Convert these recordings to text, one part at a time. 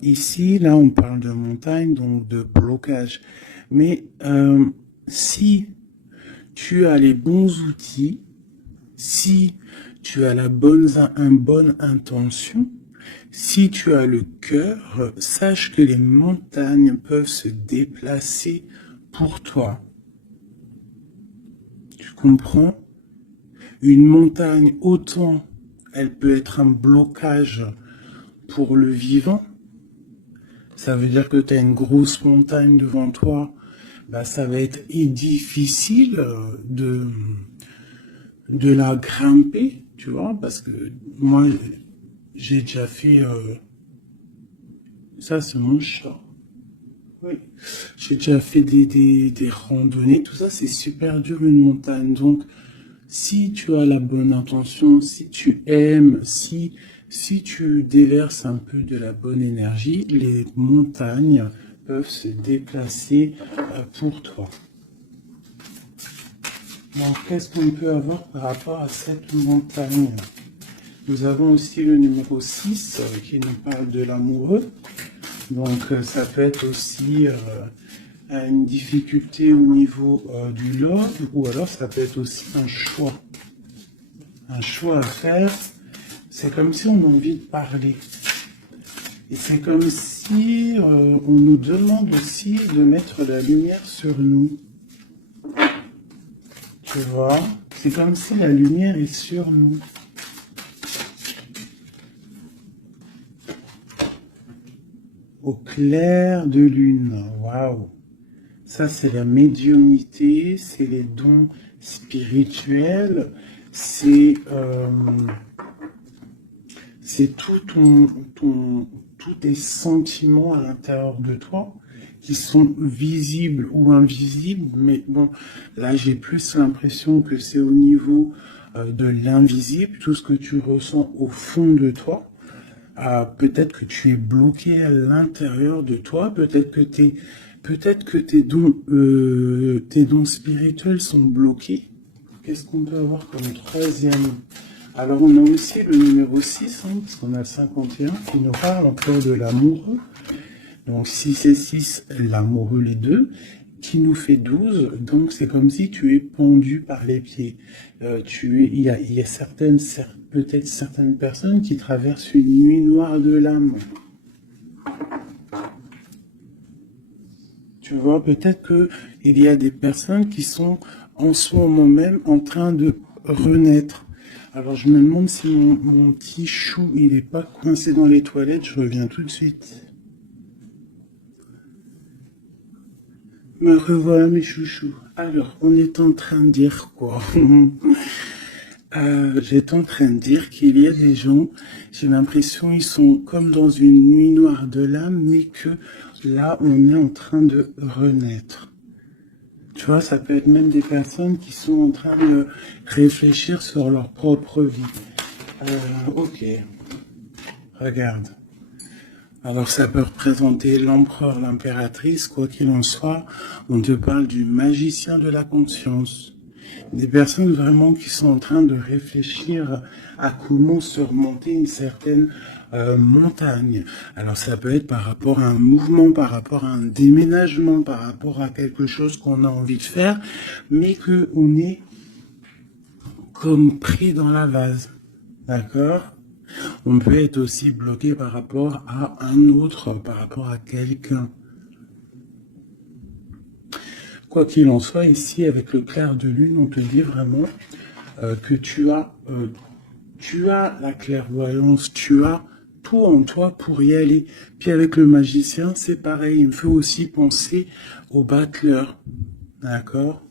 ici, là, on parle de montagne, donc de blocage. Mais si tu as les bons outils, si tu as une bonne intention, si tu as le cœur, sache que les montagnes peuvent se déplacer pour toi. Tu comprends? Une montagne, autant elle peut être un blocage pour le vivant. Ça veut dire que tu as une grosse montagne devant toi. Bah, ça va être difficile de la grimper, tu vois, parce que moi, j'ai déjà fait... ça, c'est mon chat. Oui. J'ai déjà fait des randonnées. Tout ça, c'est super dur, une montagne. Donc, si tu as la bonne intention, si tu aimes, si tu déverses un peu de la bonne énergie, les montagnes peuvent se déplacer pour toi. Donc, qu'est-ce qu'on peut avoir par rapport à cette montagne? Nous avons aussi le numéro 6 qui nous parle de l'amoureux. Donc, ça peut être aussi une difficulté au niveau du love, ou alors ça peut être aussi un choix. Un choix à faire. C'est comme si on a envie de parler. Et c'est comme si on nous demande aussi de mettre la lumière sur nous. Tu vois? C'est comme si la lumière est sur nous. Au clair de lune. Waouh! Ça, c'est la médiumnité, c'est les dons spirituels, c'est tous tes sentiments à l'intérieur de toi qui sont visibles ou invisibles. Mais bon, là, j'ai plus l'impression que c'est au niveau de l'invisible, tout ce que tu ressens au fond de toi. Peut-être que tu es bloqué à l'intérieur de toi, peut-être que tes dons spirituels sont bloqués. Qu'est-ce qu'on peut avoir comme troisième? Alors on a aussi le numéro 6, hein, parce qu'on a le 51 qui nous parle encore de l'amoureux. Donc 6 et 6, l'amoureux les deux, qui nous fait 12. Donc c'est comme si tu es pendu par les pieds. Il y a peut-être certaines personnes qui traversent une nuit noire de l'âme. Tu vois, peut-être qu'il y a des personnes qui sont en ce moment même en train de renaître. Alors je me demande si mon petit chou, il n'est pas coincé dans les toilettes, je reviens tout de suite. Me revoilà mes chouchous. Alors, on est en train de dire quoi? J'étais en train de dire qu'il y a des gens, j'ai l'impression ils sont comme dans une nuit noire de l'âme, mais que là, on est en train de renaître. Tu vois, ça peut être même des personnes qui sont en train de réfléchir sur leur propre vie. Ok, regarde. Alors ça peut représenter l'empereur, l'impératrice, quoi qu'il en soit. On te parle du magicien de la conscience. Des personnes vraiment qui sont en train de réfléchir à comment surmonter une certaine montagne. Alors ça peut être par rapport à un mouvement, par rapport à un déménagement, par rapport à quelque chose qu'on a envie de faire, mais qu'on est comme pris dans la vase. D'accord? On peut être aussi bloqué par rapport à un autre, par rapport à quelqu'un. Quoi qu'il en soit, ici, avec le clair de lune, on te dit vraiment que tu as la clairvoyance, tu as tout en toi pour y aller. Puis avec le magicien, c'est pareil, il me fait aussi penser au battleur. D'accord?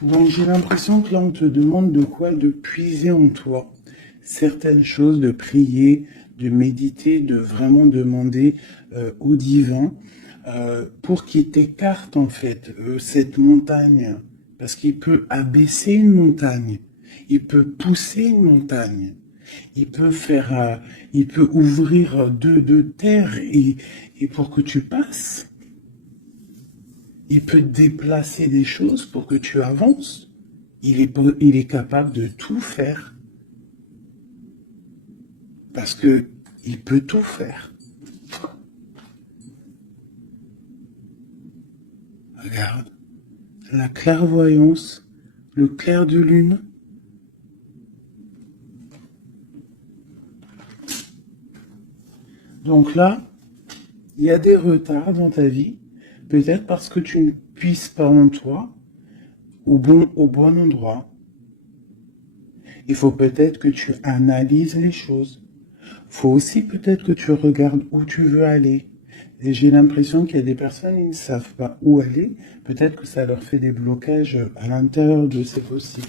Donc j'ai l'impression que là, on te demande de quoi? De puiser en toi certaines choses, de prier, de méditer, de vraiment demander au divin pour qu'il t'écarte en fait cette montagne. Parce qu'il peut abaisser une montagne, il peut pousser une montagne, il peut ouvrir deux terres et pour que tu passes. Il peut déplacer des choses pour que tu avances. Il est capable de tout faire. Parce que il peut tout faire. Regarde, la clairvoyance, le clair de lune. Donc là, il y a des retards dans ta vie, peut-être parce que tu ne puisses pas en toi au bon endroit. Il faut peut-être que tu analyses les choses. Il faut aussi peut-être que tu regardes où tu veux aller. Et j'ai l'impression qu'il y a des personnes qui ne savent pas où aller. Peut-être que ça leur fait des blocages à l'intérieur de ces possibles.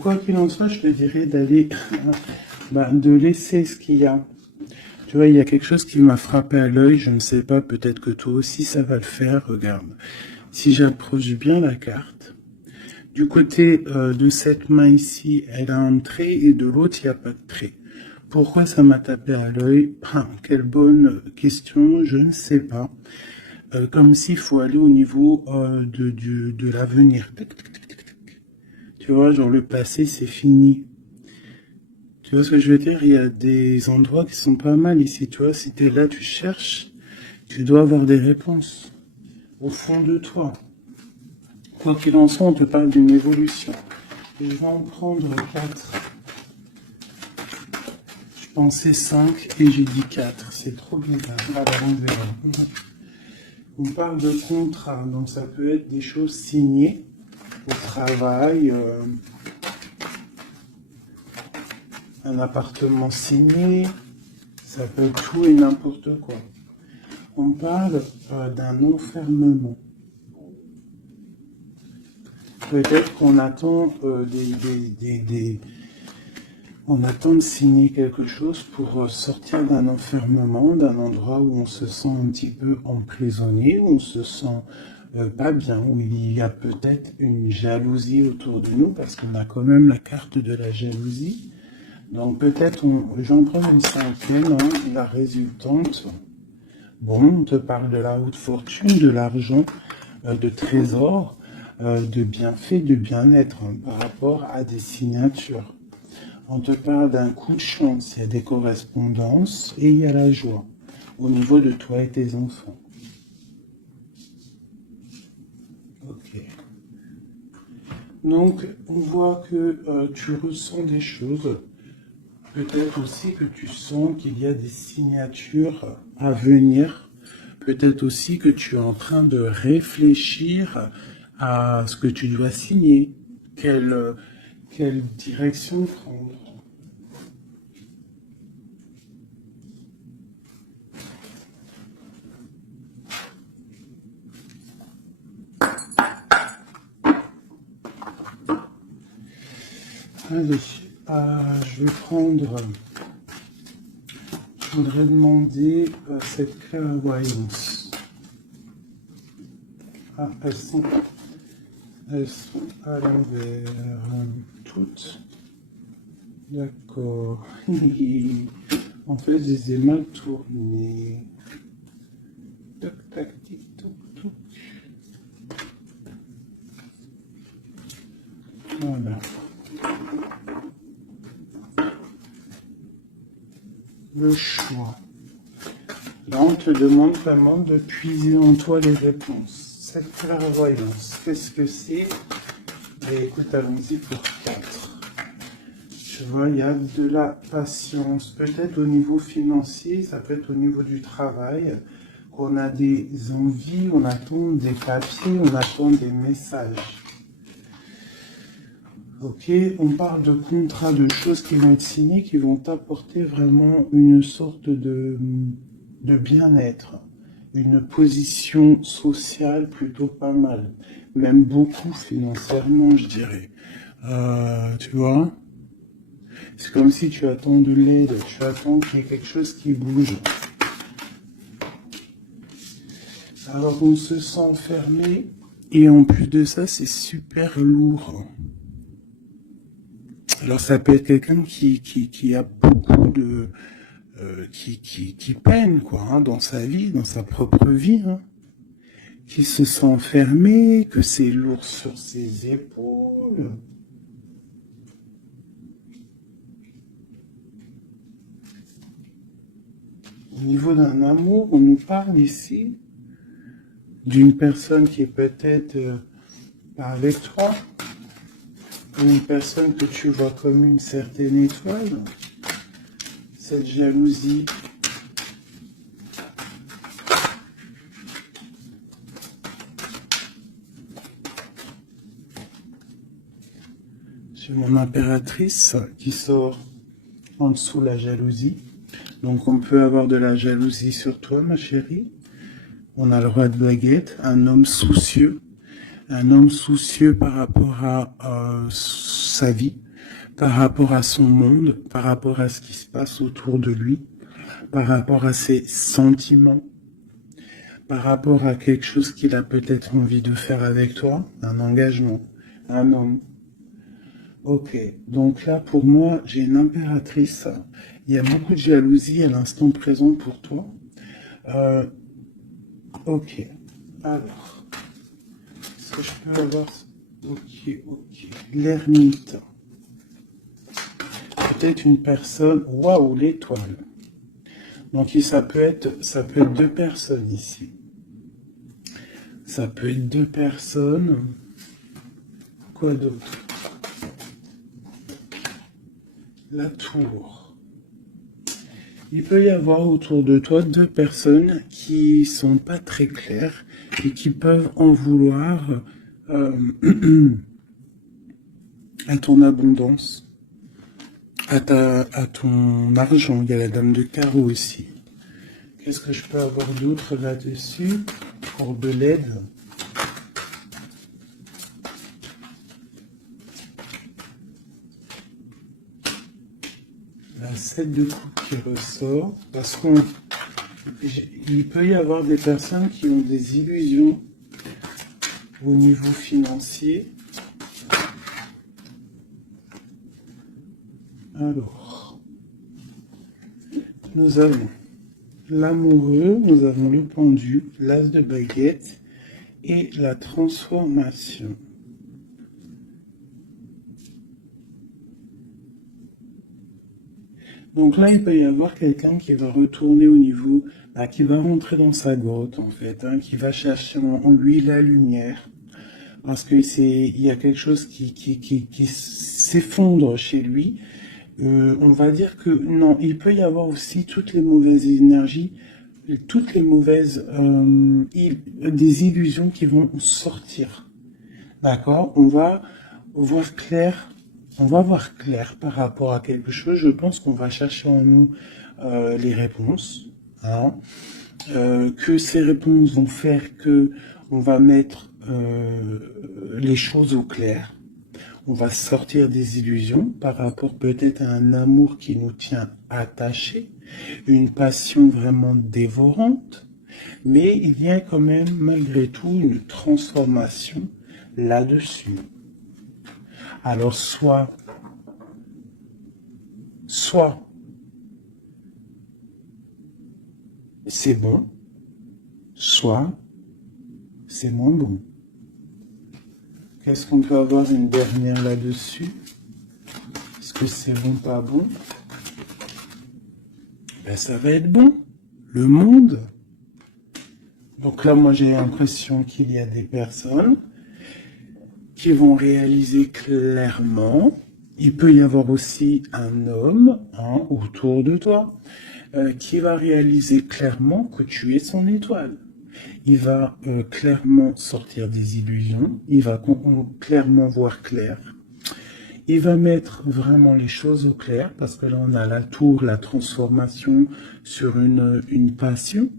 Quoi qu'il en soit, je te dirais d'aller, de laisser ce qu'il y a. Tu vois, il y a quelque chose qui m'a frappé à l'œil, je ne sais pas, peut-être que toi aussi ça va le faire, regarde. Si j'approche bien la carte, du côté de cette main ici, elle a un trait et de l'autre, il n'y a pas de trait. Pourquoi ça m'a tapé à l'œil? Quelle bonne question, je ne sais pas. Comme s'il faut aller au niveau de l'avenir. Tu vois, genre le passé, c'est fini. Tu vois ce que je veux dire? Il y a des endroits qui sont pas mal ici. Tu vois, si tu es là, tu cherches, tu dois avoir des réponses au fond de toi. Quoi qu'il en soit, on te parle d'une évolution. Et je vais en prendre 4. Je pensais 5 et j'ai dit 4. C'est trop bizarre. On verra. On parle de contrat, donc ça peut être des choses signées au travail, un appartement signé, ça peut être tout et n'importe quoi. On parle d'un enfermement. Peut-être qu'on attend on attend de signer quelque chose pour sortir d'un enfermement, d'un endroit où on se sent un petit peu emprisonné, où on se sent pas bien, où il y a peut-être une jalousie autour de nous, parce qu'on a quand même la carte de la jalousie. Donc peut-être, j'en prends une 5e, la résultante. Bon, on te parle de la haute fortune, de l'argent, de trésors, de bienfaits, de bien-être par rapport à des signatures. On te parle d'un coup de chance, il y a des correspondances et il y a la joie au niveau de toi et tes enfants. Ok. Donc, on voit que tu ressens des choses. Peut-être aussi que tu sens qu'il y a des signatures à venir. Peut-être aussi que tu es en train de réfléchir à ce que tu dois signer. Quelle direction prendre. Allez, je vais prendre... Je voudrais demander cette clairvoyance. Ah, elles sont à l'envers, toutes. D'accord. En fait, je les ai mal tournées. Tac, tac, tic, toc, toc. Voilà. Le choix. Là, on te demande vraiment de puiser en toi les réponses. Cette clairvoyance, qu'est-ce que c'est? Et écoute, allons-y pour 4. Tu vois, il y a de la patience. Peut-être au niveau financier, ça peut être au niveau du travail, qu'on a des envies, on attend des papiers, on attend des messages. Ok, on parle de contrats, de choses qui vont être signées, qui vont t'apporter vraiment une sorte de bien-être, une position sociale plutôt pas mal, même beaucoup financièrement, je dirais. Tu vois, c'est comme si tu attends de l'aide, tu attends qu'il y ait quelque chose qui bouge. Alors on se sent fermé, et en plus de ça, c'est super lourd. Alors ça peut être quelqu'un qui a beaucoup de... qui peine, quoi, dans sa vie, dans sa propre vie, qui se sent fermé, que c'est lourd sur ses épaules. Au niveau d'un amour, on nous parle ici d'une personne qui est peut-être pas avec toi, une personne que tu vois comme une certaine étoile. Cette jalousie, j'ai mon impératrice qui sort en dessous la jalousie. Donc on peut avoir de la jalousie sur toi, ma chérie. On a le roi de baguette, un homme soucieux par rapport à sa vie, par rapport à son monde, par rapport à ce qui se passe autour de lui, par rapport à ses sentiments, par rapport à quelque chose qu'il a peut-être envie de faire avec toi, un engagement, un homme. Ok, donc là pour moi j'ai une impératrice, il y a beaucoup de jalousie à l'instant présent pour toi. Ok, alors, est-ce que je peux avoir... Ok, l'ermite. Peut-être une personne... Waouh, l'étoile. Donc ça peut être deux personnes ici. Ça peut être deux personnes. Quoi d'autre? La tour. Il peut y avoir autour de toi deux personnes qui sont pas très claires et qui peuvent en vouloir à ton abondance, à ton argent. Il y a la dame de carreau aussi. Qu'est-ce que je peux avoir d'autre là-dessus pour de l'aide? La 7 de coupe qui ressort, parce qu'il peut y avoir des personnes qui ont des illusions au niveau financier. Alors, nous avons l'amoureux, nous avons le pendu, l'as de baguette et la transformation. Donc là, il peut y avoir quelqu'un qui va retourner au niveau, qui va rentrer dans sa grotte en fait, qui va chercher en lui la lumière, parce que il y a quelque chose qui s'effondre chez lui. On va dire que non, il peut y avoir aussi toutes les mauvaises énergies, toutes les mauvaises des illusions qui vont sortir. D'accord? On va voir clair. On va voir clair par rapport à quelque chose. Je pense qu'on va chercher en nous les réponses. Hein, que ces réponses vont faire que on va mettre les choses au clair. On va sortir des illusions par rapport peut-être à un amour qui nous tient attachés, une passion vraiment dévorante, mais il y a quand même malgré tout une transformation là-dessus. Alors soit c'est bon, soit c'est moins bon. Qu'est-ce qu'on peut avoir une dernière là-dessus? Est-ce que c'est bon, pas bon? Ben, ça va être bon. Le monde. Donc là, moi, j'ai l'impression qu'il y a des personnes qui vont réaliser clairement. Il peut y avoir aussi un homme autour de toi qui va réaliser clairement que tu es son étoile. Il va clairement sortir des illusions, il va clairement voir clair. Il va mettre vraiment les choses au clair, parce que là on a la tour, la transformation sur une passion,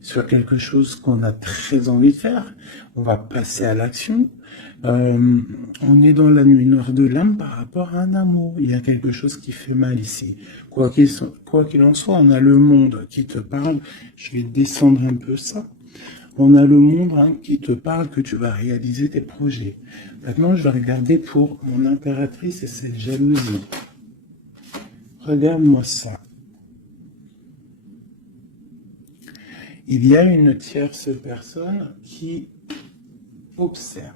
sur quelque chose qu'on a très envie de faire. On va passer à l'action. On est dans la nuit noire de l'âme par rapport à un amour. Il y a quelque chose qui fait mal ici. Quoi qu'il en soit, on a le monde qui te parle. Je vais descendre un peu ça. On a le monde qui te parle que tu vas réaliser tes projets. Maintenant, je vais regarder pour mon impératrice et cette jalousie. Regarde-moi ça. Il y a une tierce personne qui observe.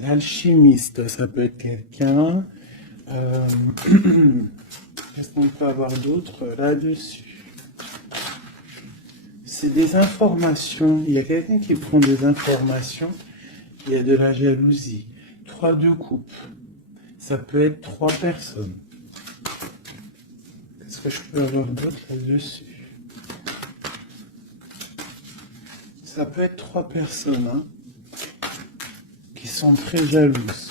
L'alchimiste, ça peut être quelqu'un. Qu'est-ce qu'on peut avoir d'autre là-dessus? c'est des informations. Il y a quelqu'un qui prend des informations. Il y a de la jalousie. 3 de coupe. Ça peut être 3 personnes. Qu'est-ce que je peux avoir d'autre là-dessus? Ça peut être 3 personnes hein, qui sont très jalouses.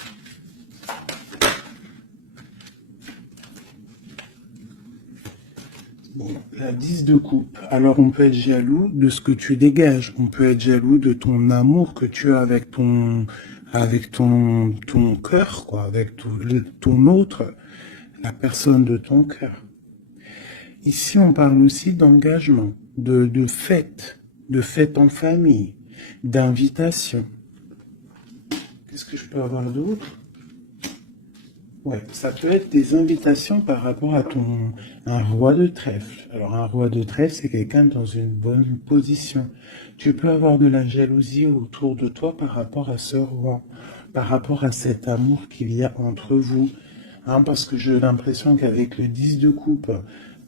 Bon, la 10 de coupe. Alors on peut être jaloux de ce que tu dégages. On peut être jaloux de ton amour que tu as avec ton cœur, quoi, avec ton autre, la personne de ton cœur. Ici, on parle aussi d'engagement, de fête en famille, d'invitation. Qu'est-ce que je peux avoir d'autre? Ouais, ça peut être des invitations par rapport à un roi de trèfle. Alors, un roi de trèfle, c'est quelqu'un dans une bonne position. Tu peux avoir de la jalousie autour de toi par rapport à ce roi, par rapport à cet amour qu'il y a entre vous. Hein, parce que j'ai l'impression qu'avec le 10 de coupe,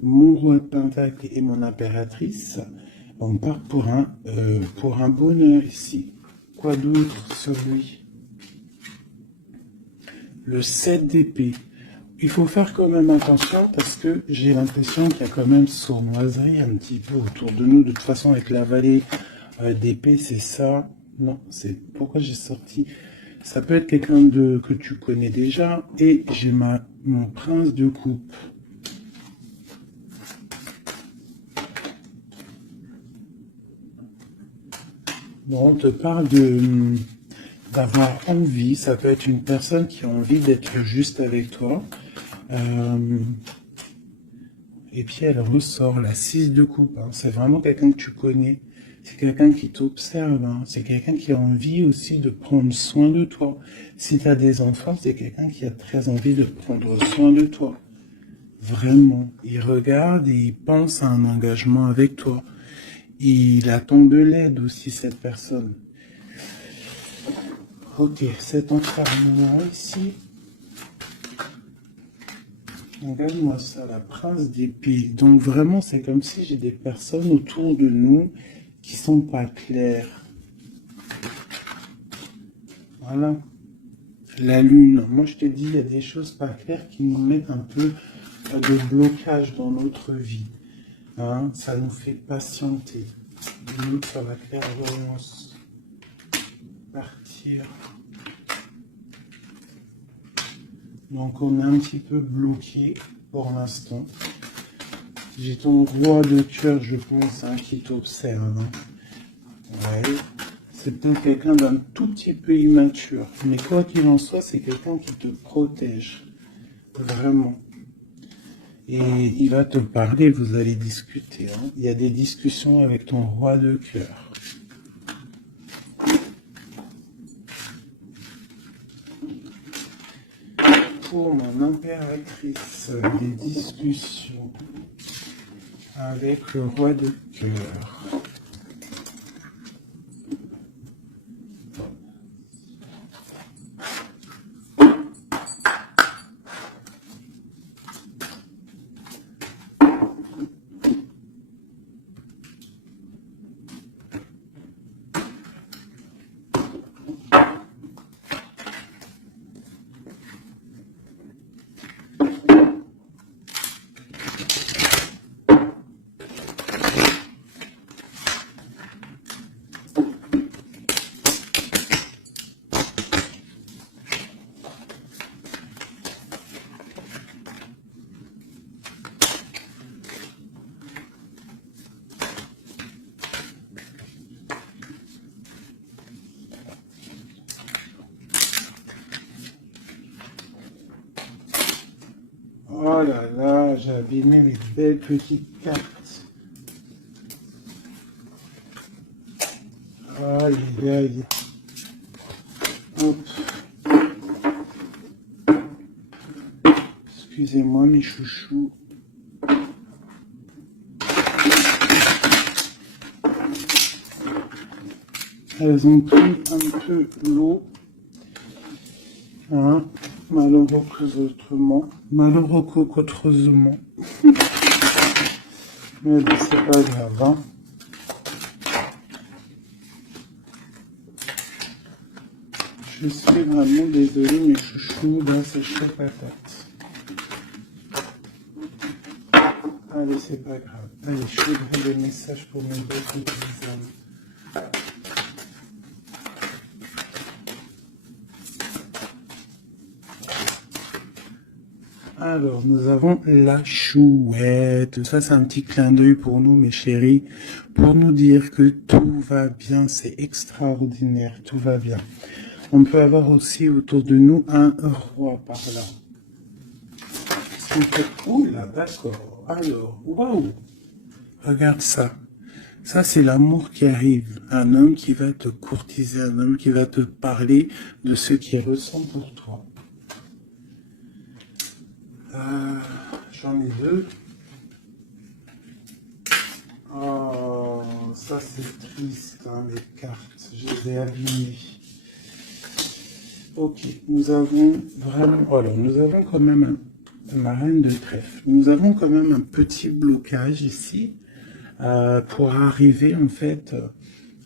mon roi de pentacle et mon impératrice, on part pour un bonheur ici. Quoi d'autre sur lui? Le 7 d'épée. Il faut faire quand même attention parce que j'ai l'impression qu'il y a quand même sournoiserie un petit peu autour de nous. De toute façon, avec la vallée d'épée, c'est ça. Non, c'est pourquoi j'ai sorti. Ça peut être quelqu'un que tu connais déjà. Et j'ai mon prince de coupe. Bon, on te parle d'avoir envie, ça peut être une personne qui a envie d'être juste avec toi. Et puis elle ressort la 6 de coupe. Hein. C'est vraiment quelqu'un que tu connais. C'est quelqu'un qui t'observe. Hein. C'est quelqu'un qui a envie aussi de prendre soin de toi. Si tu as des enfants, c'est quelqu'un qui a très envie de prendre soin de toi. Vraiment. Il regarde et il pense à un engagement avec toi. Il attend de l'aide aussi, cette personne. Ok, cet enfermement ici. Regarde-moi ça, la prince d'épée. Donc vraiment, c'est comme si j'ai des personnes autour de nous qui sont pas claires. Voilà. La lune. Moi, je te dis, il y a des choses pas claires qui nous mettent un peu de blocage dans notre vie. Hein, ça nous fait patienter. Nous, ça va clairvoyance. Partir. Donc on est un petit peu bloqué pour l'instant. J'ai ton roi de cœur, je pense, hein, qui t'observe. Hein. Ouais. C'est peut-être quelqu'un d'un tout petit peu immature. Mais quoi qu'il en soit, c'est quelqu'un qui te protège. Vraiment. Et il va te parler, vous allez discuter. Hein. Il y a des discussions avec ton roi de cœur. Pour mon impératrice, des discussions avec le roi de cœur. Oh là là, j'ai abîmé mes belles petites cartes. Aïe, aïe. Hop. Excusez-moi mes chouchous. Elles ont pris un peu l'eau. Hein, malheureusement. Mais bon, c'est pas grave. Hein. Je suis vraiment désolée, mes chouchous, là, c'est chaud patate. Allez, c'est pas grave. Allez, je ouvre des messages pour mes autres examens. Alors, nous avons la chouette. Ça, c'est un petit clin d'œil pour nous, mes chéris, pour nous dire que tout va bien, c'est extraordinaire, tout va bien. On peut avoir aussi autour de nous un roi par là. Oh là, d'accord. Alors, waouh. Regarde ça. Ça, c'est l'amour qui arrive. Un homme qui va te courtiser, un homme qui va te parler de ce qu'il ressent pour toi. J'en ai deux. Oh, ça c'est triste, hein, les cartes. Je les ai abîmées. Ok, nous avons vraiment... Alors, nous avons quand même la reine de trèfle. Nous avons quand même un petit blocage ici pour arriver en fait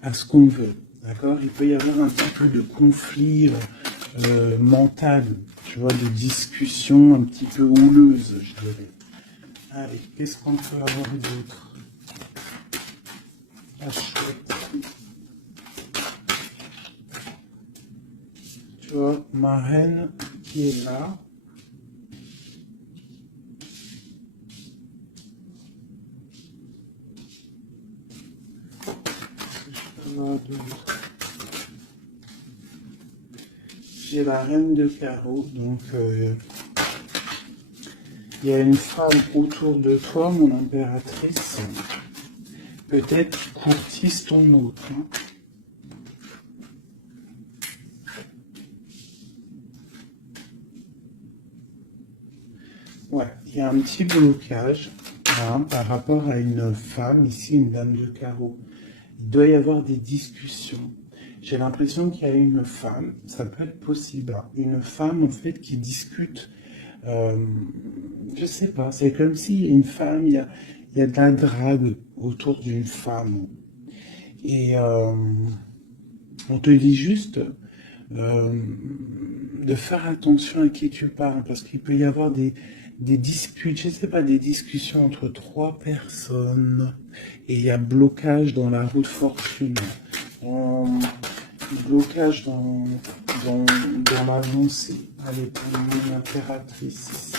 à ce qu'on veut. D'accord? Il peut y avoir un petit peu de conflit mental, tu vois, de discussion un petit peu houleuse, je dirais. Allez, qu'est-ce qu'on peut avoir d'autre? Ah, chouette. Tu vois, ma reine qui est là. J'ai la reine de carreau, donc il y a une femme autour de toi, mon impératrice, peut-être qui courtise ton autre. Hein. Ouais, il y a un petit blocage hein, par rapport à une femme, ici une dame de carreau. Il doit y avoir des discussions. J'ai l'impression qu'il y a une femme, ça peut être possible, hein, une femme en fait qui discute, je sais pas, c'est comme s'il y a une femme, il y a de la drague autour d'une femme. Et on te dit juste de faire attention à qui tu parles, parce qu'il peut y avoir des disputes, je sais pas, des discussions entre trois personnes, et il y a blocage dans la route fortune, blocage dans l'avancée. Allez, pour mon impératrice ici.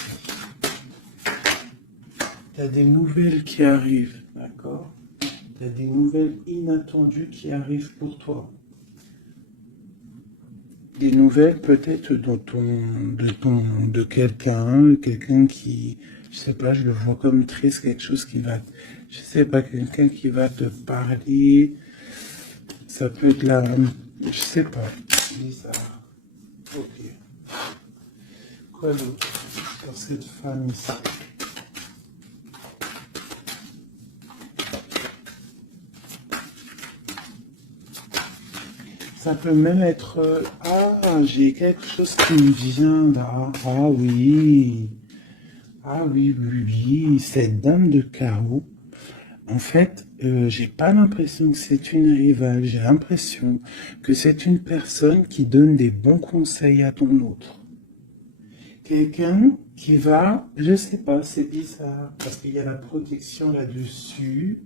Il y a des nouvelles qui arrivent, d'accord? Il y a des nouvelles inattendues qui arrivent pour toi. Des nouvelles peut-être de quelqu'un qui, je sais pas, je le vois comme triste, quelque chose qui va, je sais pas, quelqu'un qui va te parler, ça peut être là, je sais pas, bizarre. Ok. Quoi d'autre sur cette femme ici? Ça peut même être... ah, j'ai quelque chose qui me vient là. Ah oui. Ah oui, oui, oui. Cette dame de carreau, en fait, j'ai pas l'impression que c'est une rivale. J'ai l'impression que c'est une personne qui donne des bons conseils à ton autre. Quelqu'un qui va... Je sais pas, c'est bizarre. Parce qu'il y a la protection là-dessus.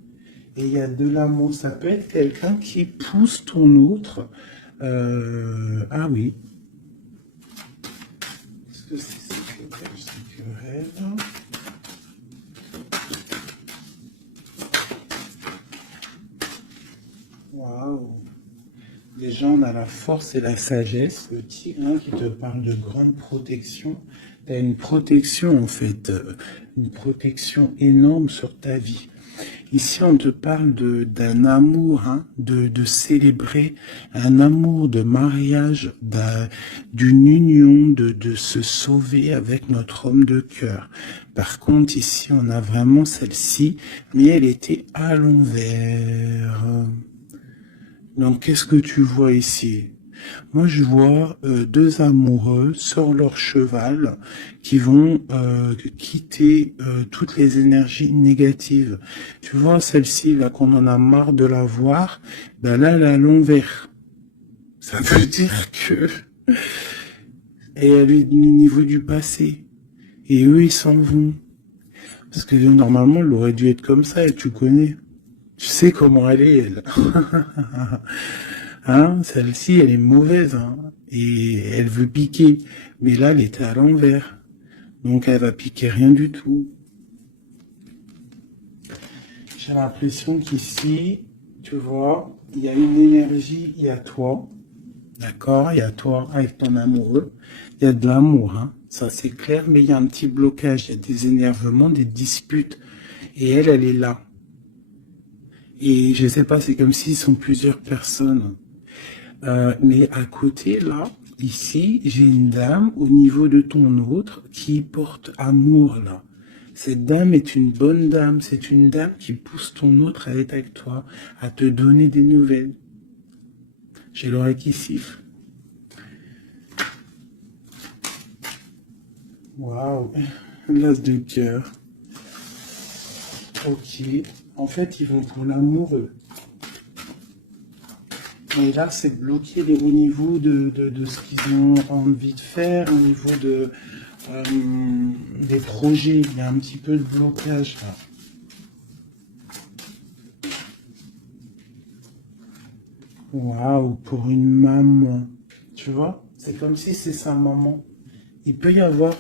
Et il y a de l'amour, ça peut être quelqu'un qui pousse ton autre. Ah oui. Est-ce que c'est rêve? Waouh. Déjà, on a la force et la sagesse. Le tigre hein, qui te parle de grande protection. Tu as une protection, en fait. Une protection énorme sur ta vie. Ici, on te parle d'un amour, hein, de célébrer un amour de mariage, d'une union, de se sauver avec notre homme de cœur. Par contre, ici, on a vraiment celle-ci, mais elle était à l'envers. Donc, qu'est-ce que tu vois ici? Moi, je vois deux amoureux sur leur cheval qui vont quitter toutes les énergies négatives. Tu vois, celle-ci, là, qu'on en a marre de la voir, ben là, elle est à l'envers. Ça veut dire que Et elle est au niveau du passé. Et eux, ils s'en vont. Parce que normalement, elle aurait dû être comme ça, et tu connais. Tu sais comment elle est, elle. Hein, celle-ci, elle est mauvaise, hein. Et elle veut piquer. Mais là, elle était à l'envers. Donc, elle va piquer rien du tout. J'ai l'impression qu'ici, tu vois, il y a une énergie, il y a toi. D'accord? Il y a toi avec ton amoureux. Il y a de l'amour, hein. Ça, c'est clair, mais il y a un petit blocage. Il y a des énervements, des disputes. Et elle, elle est là. Et je sais pas, c'est comme s'ils sont plusieurs personnes. Mais à côté, là, ici, j'ai une dame au niveau de ton autre qui porte amour, là. Cette dame est une bonne dame. C'est une dame qui pousse ton autre à être avec toi, à te donner des nouvelles. J'ai l'oreille qui siffle. Waouh, l'as de cœur. Ok. En fait, ils vont pour l'amoureux. Et là, c'est bloqué au niveau de ce qu'ils ont envie de faire, au niveau des projets. Il y a un petit peu de blocage là. Waouh, pour une maman. Tu vois, c'est comme si c'est sa maman. Il peut y avoir,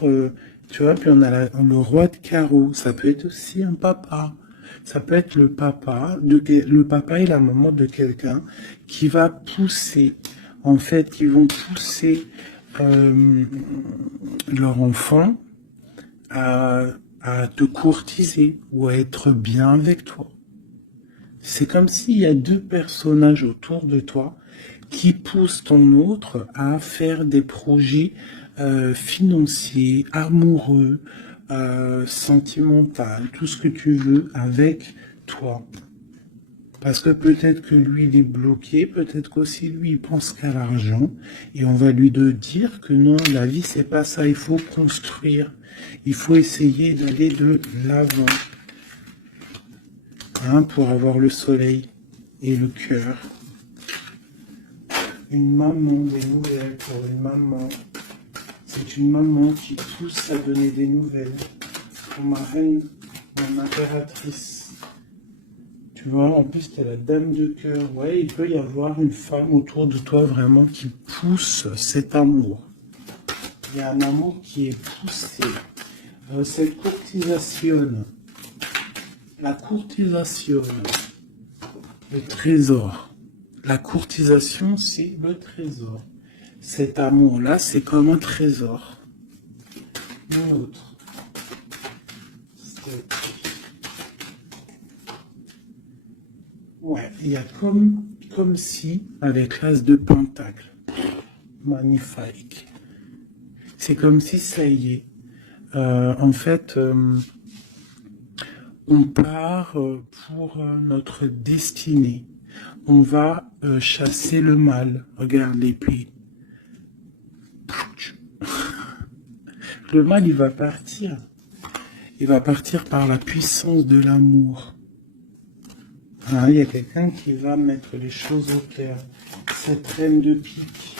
tu vois, puis on a le roi de carreau. Ça peut être aussi un papa. Ça peut être le papa, le papa et la maman de quelqu'un qui va pousser, en fait, qui vont pousser leur enfant à, à te courtiser ou à être bien avec toi. C'est comme s'il y a deux personnages autour de toi qui poussent ton autre à faire des projets financiers, amoureux, sentimentaux, tout ce que tu veux avec toi. Parce que peut-être que lui, il est bloqué, peut-être qu'aussi lui, il pense qu'à l'argent, et on va lui dire que non, la vie, c'est pas ça, il faut construire, il faut essayer d'aller de l'avant, hein, pour avoir le soleil et le cœur. Une maman, des nouvelles pour une maman. C'est une maman qui pousse à donner des nouvelles. Pour ma reine, mon impératrice. Tu vois, en plus, t'es la dame de cœur. Ouais, il peut y avoir une femme autour de toi vraiment qui pousse cet amour. Il y a un amour qui est poussé. Cette courtisation, la courtisation, le trésor. La courtisation, c'est le trésor. Cet amour-là, c'est comme un trésor. Une autre. Ouais, il y a comme si, avec l'as de pentacle. Magnifique. C'est comme si ça y est. En fait, on part pour notre destinée. On va chasser le mal. Regarde l'épée. Le mal, il va partir. Il va partir par la puissance de l'amour. Hein, il y a quelqu'un qui va mettre les choses au clair. Cette reine de pique,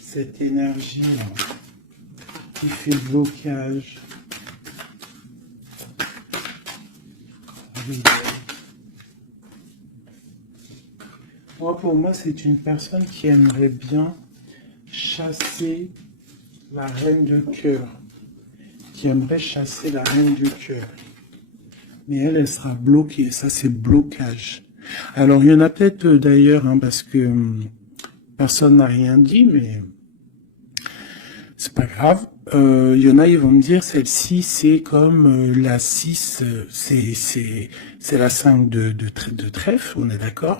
cette énergie-là, qui fait blocage. Pour moi, c'est une personne qui aimerait bien chasser la reine de cœur. Qui aimerait chasser la reine du cœur. Mais elle sera bloquée. Ça, c'est blocage. Alors, il y en a peut-être d'ailleurs, hein, parce que personne n'a rien dit, mais c'est pas grave. Il y en a, ils vont me dire, celle-ci, c'est comme la 6, c'est la 5 de trèfle, on est d'accord.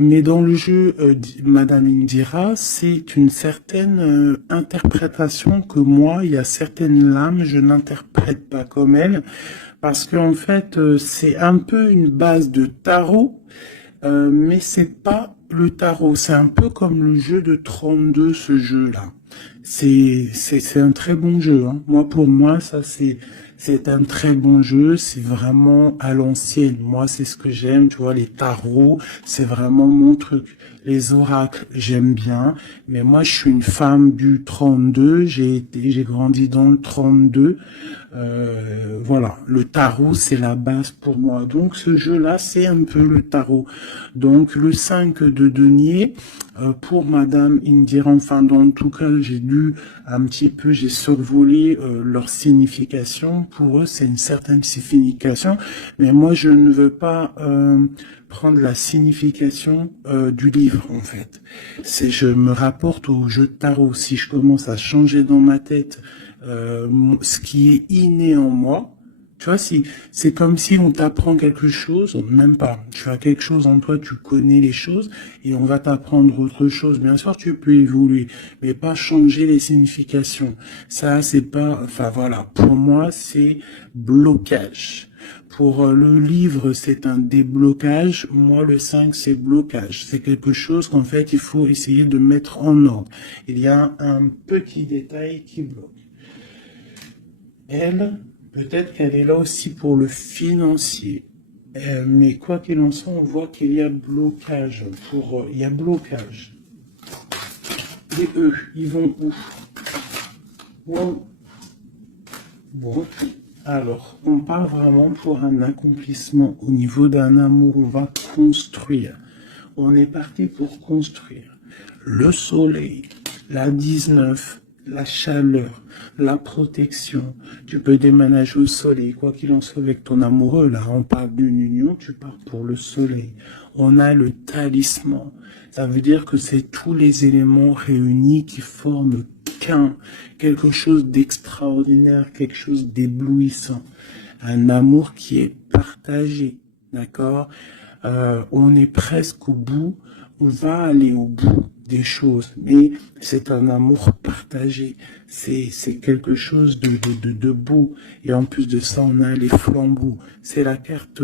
Mais dans le jeu, Madame Indira, c'est une certaine interprétation que moi, il y a certaines lames, je n'interprète pas comme elle, parce qu'en fait, c'est un peu une base de tarot, mais c'est pas le tarot, c'est un peu comme le jeu de 32, ce jeu-là. C'est un très bon jeu, hein. Moi, pour moi, ça, c'est un très bon jeu. C'est vraiment à l'ancienne. Moi, c'est ce que j'aime. Tu vois, les tarots, c'est vraiment mon truc. Les oracles, j'aime bien, mais moi je suis une femme du 32, j'ai grandi dans le 32. Voilà, le tarot c'est la base pour moi. Donc ce jeu-là, c'est un peu le tarot. Donc le 5 de denier, pour Madame Indira, enfin dans tout cas, j'ai lu un petit peu, j'ai survolé leur signification. Pour eux, c'est une certaine signification, mais moi je ne veux pas prendre la signification du livre en fait. Je me rapporte au jeu de tarot. Si je commence à changer dans ma tête ce qui est inné en moi, tu vois, si c'est comme si on t'apprend quelque chose, même pas. Tu as quelque chose en toi, tu connais les choses, et on va t'apprendre autre chose. Bien sûr, tu peux évoluer, mais pas changer les significations. Ça, c'est pas. Enfin voilà, pour moi, c'est blocage. Pour le livre, c'est un déblocage. Moi, le 5, c'est blocage. C'est quelque chose qu'en fait, il faut essayer de mettre en ordre. Il y a un petit détail qui bloque. Elle, peut-être qu'elle est là aussi pour le financier. Mais quoi qu'il en soit, on voit qu'il y a blocage. Il y a blocage. Et eux, ils vont où? Bon. Alors, on parle vraiment pour un accomplissement au niveau d'un amour. On va construire. On est parti pour construire. Le soleil, la 19, la chaleur, la protection. Tu peux déménager au soleil, quoi qu'il en soit avec ton amoureux. Là, on parle d'une union, tu pars pour le soleil. On a le talisman. Ça veut dire que c'est tous les éléments réunis qui forment quelque chose d'extraordinaire, quelque chose d'éblouissant. Un amour qui est partagé, d'accord? On est presque au bout, on va aller au bout des choses, mais c'est un amour partagé, c'est quelque chose de beau, et en plus de ça, on a les flambeaux, c'est la carte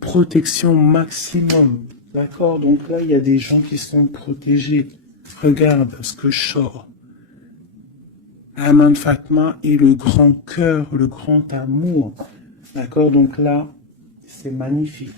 protection maximum, d'accord? Donc là, il y a des gens qui sont protégés. Regarde ce que je sors. Aman Fatma et le grand cœur, le grand amour. D'accord? Donc là, c'est magnifique.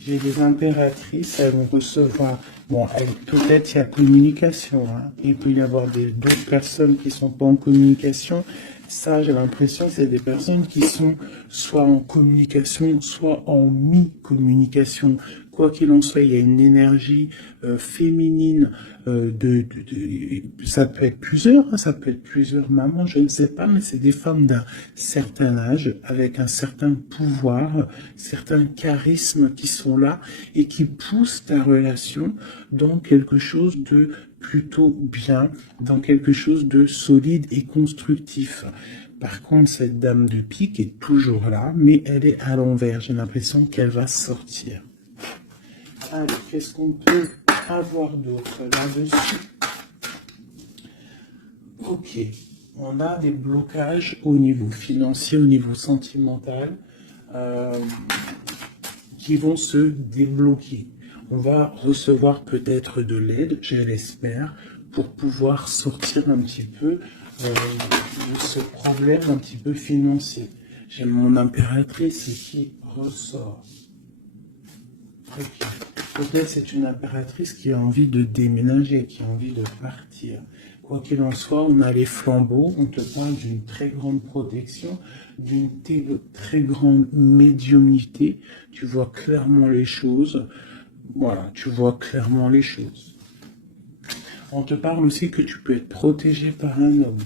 J'ai des impératrices, elles vont recevoir. Bon, peut-être il y a communication. Hein. Il peut y avoir d'autres personnes qui sont pas en communication. Ça, j'ai l'impression que c'est des personnes qui sont soit en communication, soit en mi-communication. Quoi qu'il en soit, il y a une énergie féminine. Ça peut être plusieurs, hein, ça peut être plusieurs mamans, je ne sais pas, mais c'est des femmes d'un certain âge, avec un certain pouvoir, certains charismes qui sont là et qui poussent ta relation dans quelque chose de plutôt bien, dans quelque chose de solide et constructif. Par contre, cette dame de pique est toujours là, mais elle est à l'envers. J'ai l'impression qu'elle va sortir. Allez, qu'est-ce qu'on peut avoir d'autre là-dessus? Ok, on a des blocages au niveau financier, au niveau sentimental, qui vont se débloquer. On va recevoir peut-être de l'aide, je l'espère, pour pouvoir sortir un petit peu de ce problème un petit peu financier. J'ai mon impératrice qui ressort. Ok. Peut-être c'est une impératrice qui a envie de déménager, qui a envie de partir. Quoi qu'il en soit, on a les flambeaux, on te parle d'une très grande protection, d'une très grande médiumnité. Tu vois clairement les choses. Voilà, tu vois clairement les choses. On te parle aussi que tu peux être protégé par un homme.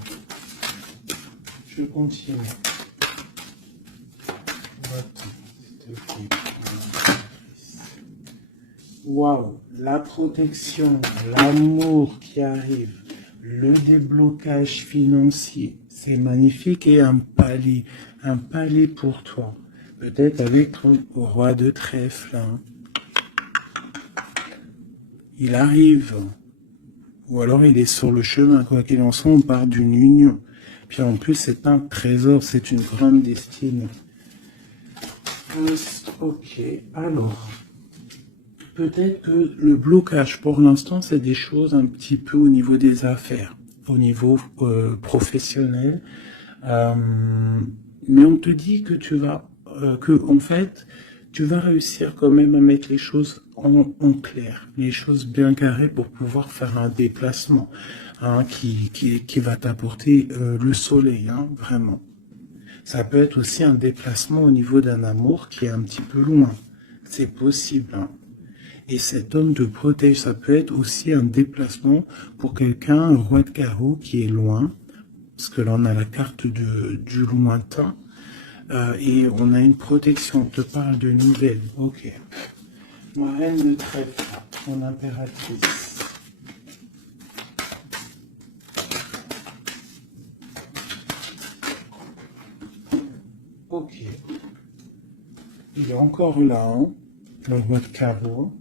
Je continue. Waouh, la protection, l'amour qui arrive, le déblocage financier, c'est magnifique et un palais pour toi. Peut-être avec ton roi de trèfle. Hein. Il arrive, ou alors il est sur le chemin, quoi qu'il en soit, on part d'une union. Puis en plus, c'est un trésor, c'est une grande destinée. Ok, alors... Peut-être que le blocage pour l'instant, c'est des choses un petit peu au niveau des affaires, au niveau professionnel. Mais on te dit que tu vas, que en fait, tu vas réussir quand même à mettre les choses en clair, les choses bien carrées pour pouvoir faire un déplacement hein, qui va t'apporter le soleil, hein, vraiment. Ça peut être aussi un déplacement au niveau d'un amour qui est un petit peu loin. C'est possible. Hein. Et cet homme te protège. Ça peut être aussi un déplacement pour quelqu'un, un roi de carreau qui est loin. Parce que là, on a la carte du lointain. Et on a une protection. On te parle de nouvelles. Ok. Ma reine de trèfle, mon impératrice. Ok. Il est encore là, hein, le roi de carreau.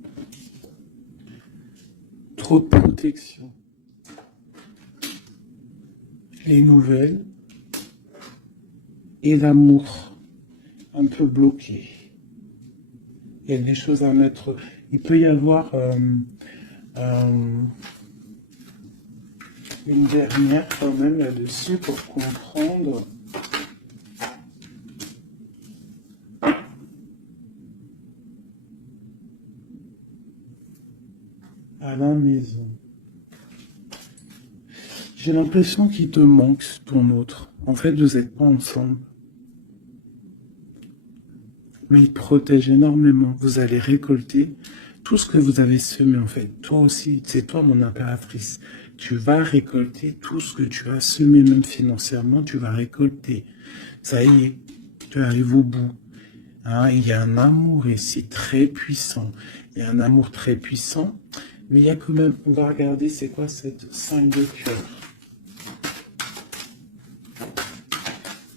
Trop de protection. Les nouvelles. Et l'amour. Un peu bloqué. Il y a des choses à mettre. Il peut y avoir une dernière quand même là-dessus pour comprendre. À la maison. J'ai l'impression qu'il te manque ton autre. En fait, vous n'êtes pas ensemble. Mais il te protège énormément. Vous allez récolter tout ce que vous avez semé, en fait. Toi aussi, c'est toi mon impératrice. Tu vas récolter tout ce que tu as semé, même financièrement, tu vas récolter. Ça y est, tu arrives au bout. Hein, il y a un amour ici très puissant. Il y a un amour très puissant. Mais il y a quand même, on va regarder c'est quoi cette 5 de cœur.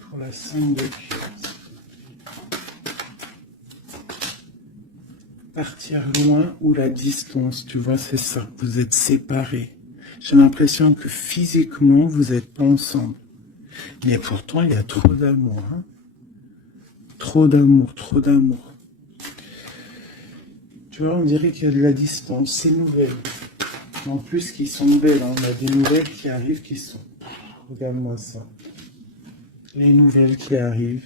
Pour la 5 de cœur. Partir loin ou la distance, tu vois, c'est ça. Vous êtes séparés. J'ai l'impression que physiquement, vous n'êtes pas ensemble. Mais pourtant, il y a trop d'amour. Hein. Trop d'amour, trop d'amour. Tu vois, on dirait qu'il y a de la distance. C'est nouvelle. En plus, qui sont belles. Hein. On a des nouvelles qui arrivent qui sont... Regarde-moi ça. Les nouvelles qui arrivent.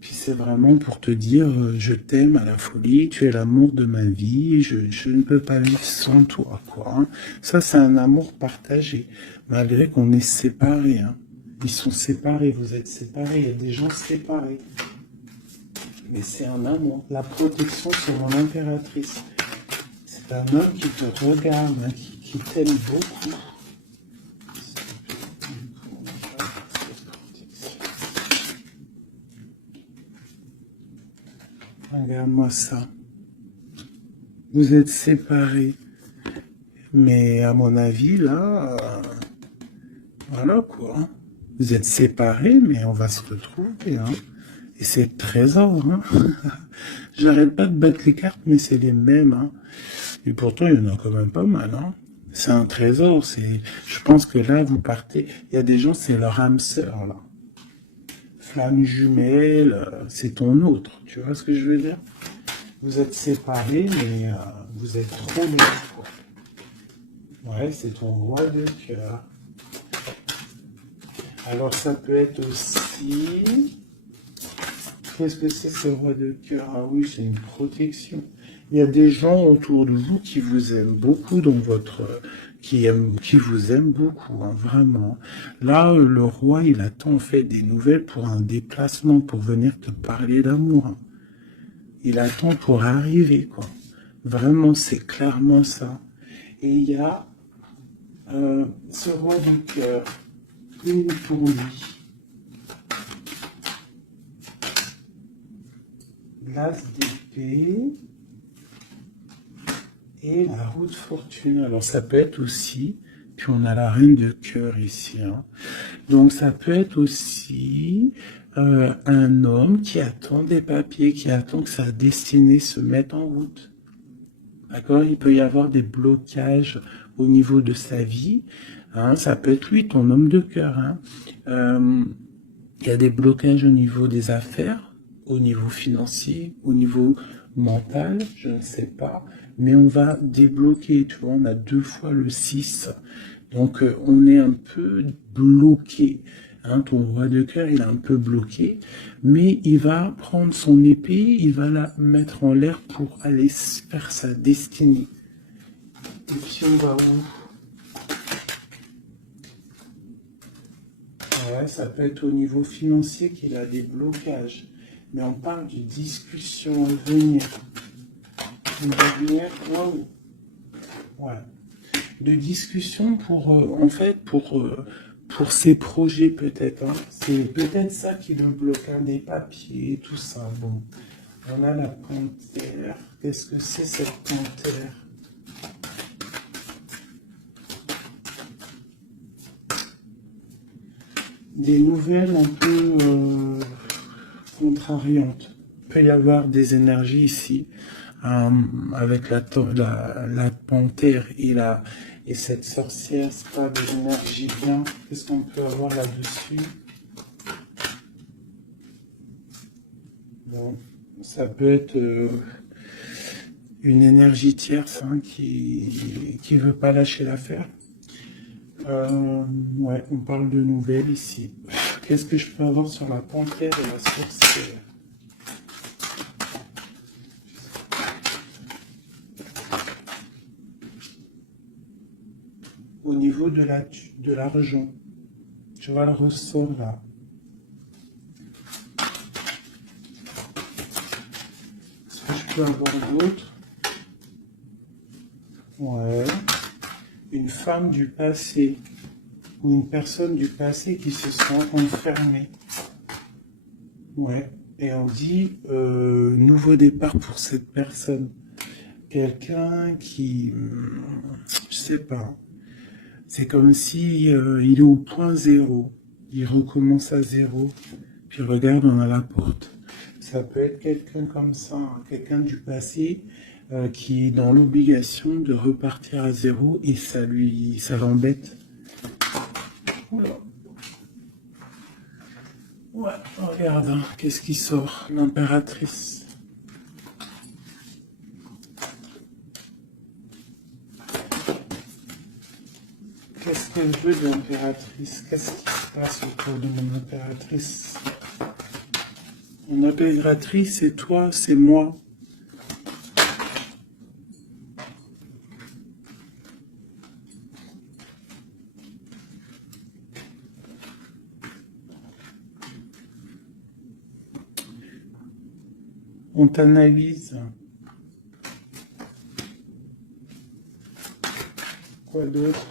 Puis c'est vraiment pour te dire, je t'aime à la folie, tu es l'amour de ma vie, je ne peux pas vivre sans toi, quoi. Hein. Ça, c'est un amour partagé, malgré qu'on est séparés. Hein. Ils sont séparés, vous êtes séparés, il y a des gens séparés. Mais c'est un amour. La protection, c'est mon impératrice. C'est un homme qui te regarde, hein, qui t'aime beaucoup. Regarde-moi ça. Vous êtes séparés. Mais à mon avis, là, voilà quoi. Vous êtes séparés, mais on va se retrouver. Hein. Et c'est le trésor. Hein. J'arrête pas de battre les cartes, mais c'est les mêmes. Hein. Et pourtant, il y en a quand même pas mal. Hein. C'est un trésor. Je pense que là, vous partez. Il y a des gens, c'est leur âme sœur, là. Flamme jumelle, c'est ton autre. Tu vois ce que je veux dire? Vous êtes séparés, mais vous êtes trop bien. Ouais, c'est ton roi de cœur. Alors ça peut être aussi... Qu'est-ce que c'est ce roi de cœur? Ah oui, c'est une protection. Il y a des gens autour de vous qui vous aiment beaucoup dans votre... qui vous aiment beaucoup, hein, vraiment. Là, le roi, il attend en fait des nouvelles pour un déplacement, pour venir te parler d'amour. Hein. Il attend pour arriver, quoi. Vraiment, c'est clairement ça. Et il y a ce roi de cœur, une pour lui. L'as d'épée et la roue de fortune. Alors ça peut être aussi, puis on a la reine de cœur ici. Hein. Donc ça peut être aussi un homme qui attend des papiers, qui attend que sa destinée se mette en route. D'accord? Il peut y avoir des blocages au niveau de sa vie. Hein, ça peut être lui, ton homme de cœur. Hein. Il y a des blocages au niveau des affaires, au niveau financier, au niveau mental, je ne sais pas. Mais on va débloquer, tu vois, on a 2 fois le 6. Donc on est un peu bloqué. Hein, ton roi de cœur, il est un peu bloqué, mais il va prendre son épée, il va la mettre en l'air pour aller faire sa destinée. Et puis on va où? Ouais, ça peut être au niveau financier qu'il a des blocages. Mais on parle de discussions à venir. Une dernière, wow. Ouais. De discussions pour, en fait, pour ses projets peut-être. Hein. C'est peut-être ça qui le bloque, hein, des papiers, tout ça. Bon, on a la panthère. Qu'est-ce que c'est cette panthère? Des nouvelles un peu contrariantes. Il peut y avoir des énergies ici, avec la panthère et cette sorcière, c'est pas des énergies bien. Qu'est-ce qu'on peut avoir là-dessus? Bon, ça peut être une énergie tierce, hein, qui veut pas lâcher l'affaire. Ouais, on parle de nouvelles ici. Qu'est-ce que je peux avoir sur la panthère et la sorcière? Au niveau de l'argent, tu vois le ressort là. Est-ce que je peux avoir d'autres? Ouais. Une femme du passé ou une personne du passé qui se sent enfermée. Ouais. Et on dit nouveau départ pour cette personne. Quelqu'un qui, je sais pas. C'est comme si il est au point zéro. Il recommence à zéro. Puis regarde, on a la porte. Ça peut être quelqu'un comme ça, hein, quelqu'un du passé qui est dans l'obligation de repartir à zéro et ça l'embête. Oula. Ouais, regarde, hein, qu'est-ce qui sort? L'impératrice. Qu'est-ce qu'elle veut de l'impératrice? Qu'est-ce qui se passe autour de mon impératrice? Mon impératrice, c'est toi, c'est moi. On t'analyse. Quoi d'autre?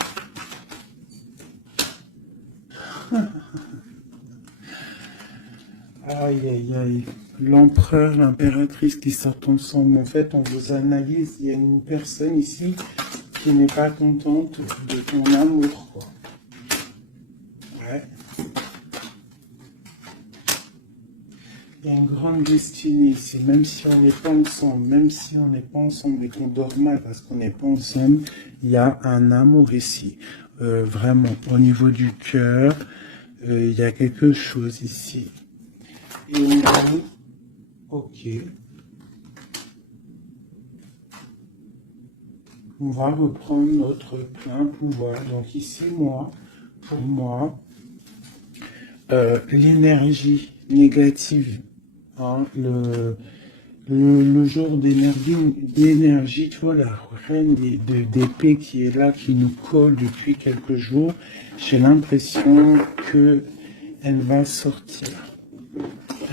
Aïe, aïe, aïe. L'empereur, l'impératrice qui sortent ensemble. En fait, on vous analyse. Il y a une personne ici qui n'est pas contente de ton amour, quoi. Ouais. Il y a une grande destinée ici, même si on n'est pas ensemble, et qu'on dort mal parce qu'on n'est pas ensemble, il y a un amour ici. Vraiment, au niveau du cœur, il y a quelque chose ici. Et on dit, ok, on va reprendre notre plein pouvoir. Donc ici, pour moi, l'énergie négative, hein, le genre d'énergie, tu vois, la reine d'épée qui est là, qui nous colle depuis quelques jours, j'ai l'impression que elle va sortir.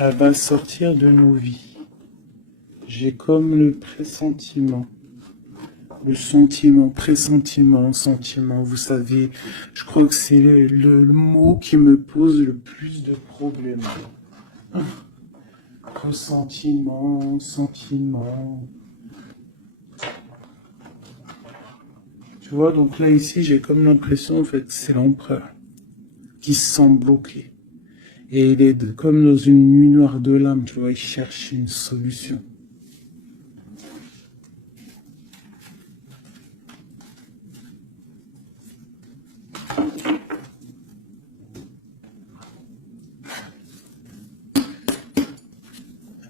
Elle va sortir de nos vies. J'ai comme le pressentiment. Le sentiment, vous savez, je crois que c'est le mot qui me pose le plus de problèmes. Ressentiment, sentiment. Tu vois, donc là, ici, j'ai comme l'impression, en fait, que c'est l'empereur qui se sent bloqué. Et il est comme dans une nuit noire de l'âme, tu vois, il cherche une solution.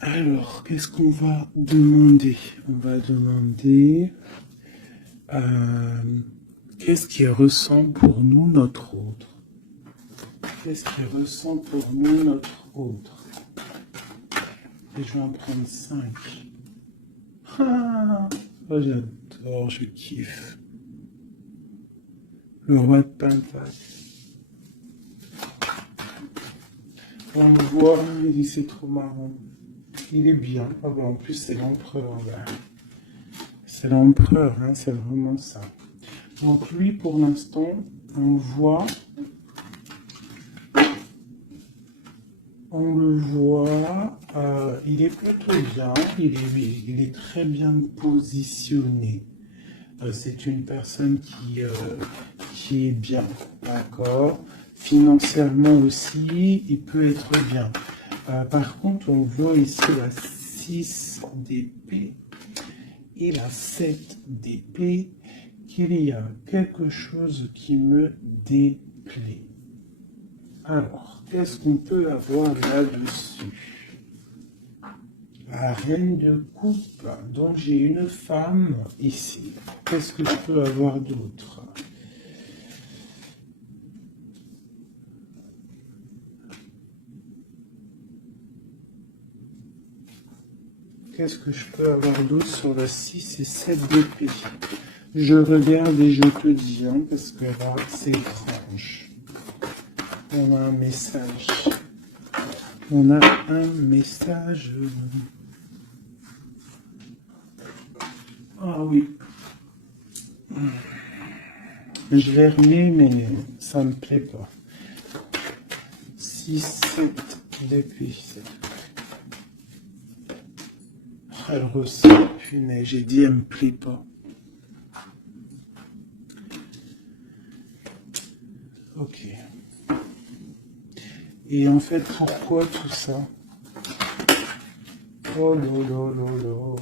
Alors, qu'est-ce qu'on va demander? On va demander qu'est-ce qui ressent pour nous notre autre? qu'est-ce qu'il ressent pour nous, notre autre. Et je vais en prendre 5. Ah, oh, j'adore, je kiffe. Le roi de Pentacle. On le voit, il dit c'est trop marrant. Il est bien. Ah ben, en plus, c'est l'empereur là. C'est l'empereur, hein, c'est vraiment ça. Donc lui, pour l'instant, on le voit, il est plutôt bien, il est très bien positionné. C'est une personne qui est bien, d'accord. Financièrement aussi, il peut être bien. Par contre, on voit ici la 6 d'épée et la 7 d'épée, qu'il y a quelque chose qui me déplaît. Alors, qu'est-ce qu'on peut avoir là-dessus? La reine de coupe, donc j'ai une femme ici. Qu'est-ce que je peux avoir d'autre? Qu'est-ce que je peux avoir d'autre sur la 6 et 7 d'épée? Je regarde et je te dis, hein, parce que là, c'est étrange. On a un message. On a un message. Ah oui. Je l'ai remis, mais ça me plaît pas. 6, 7 d'épée. Elle ressent. Punaise, j'ai dit, elle me plaît pas. Ok. Et en fait, pourquoi tout ça? Oh là là là là.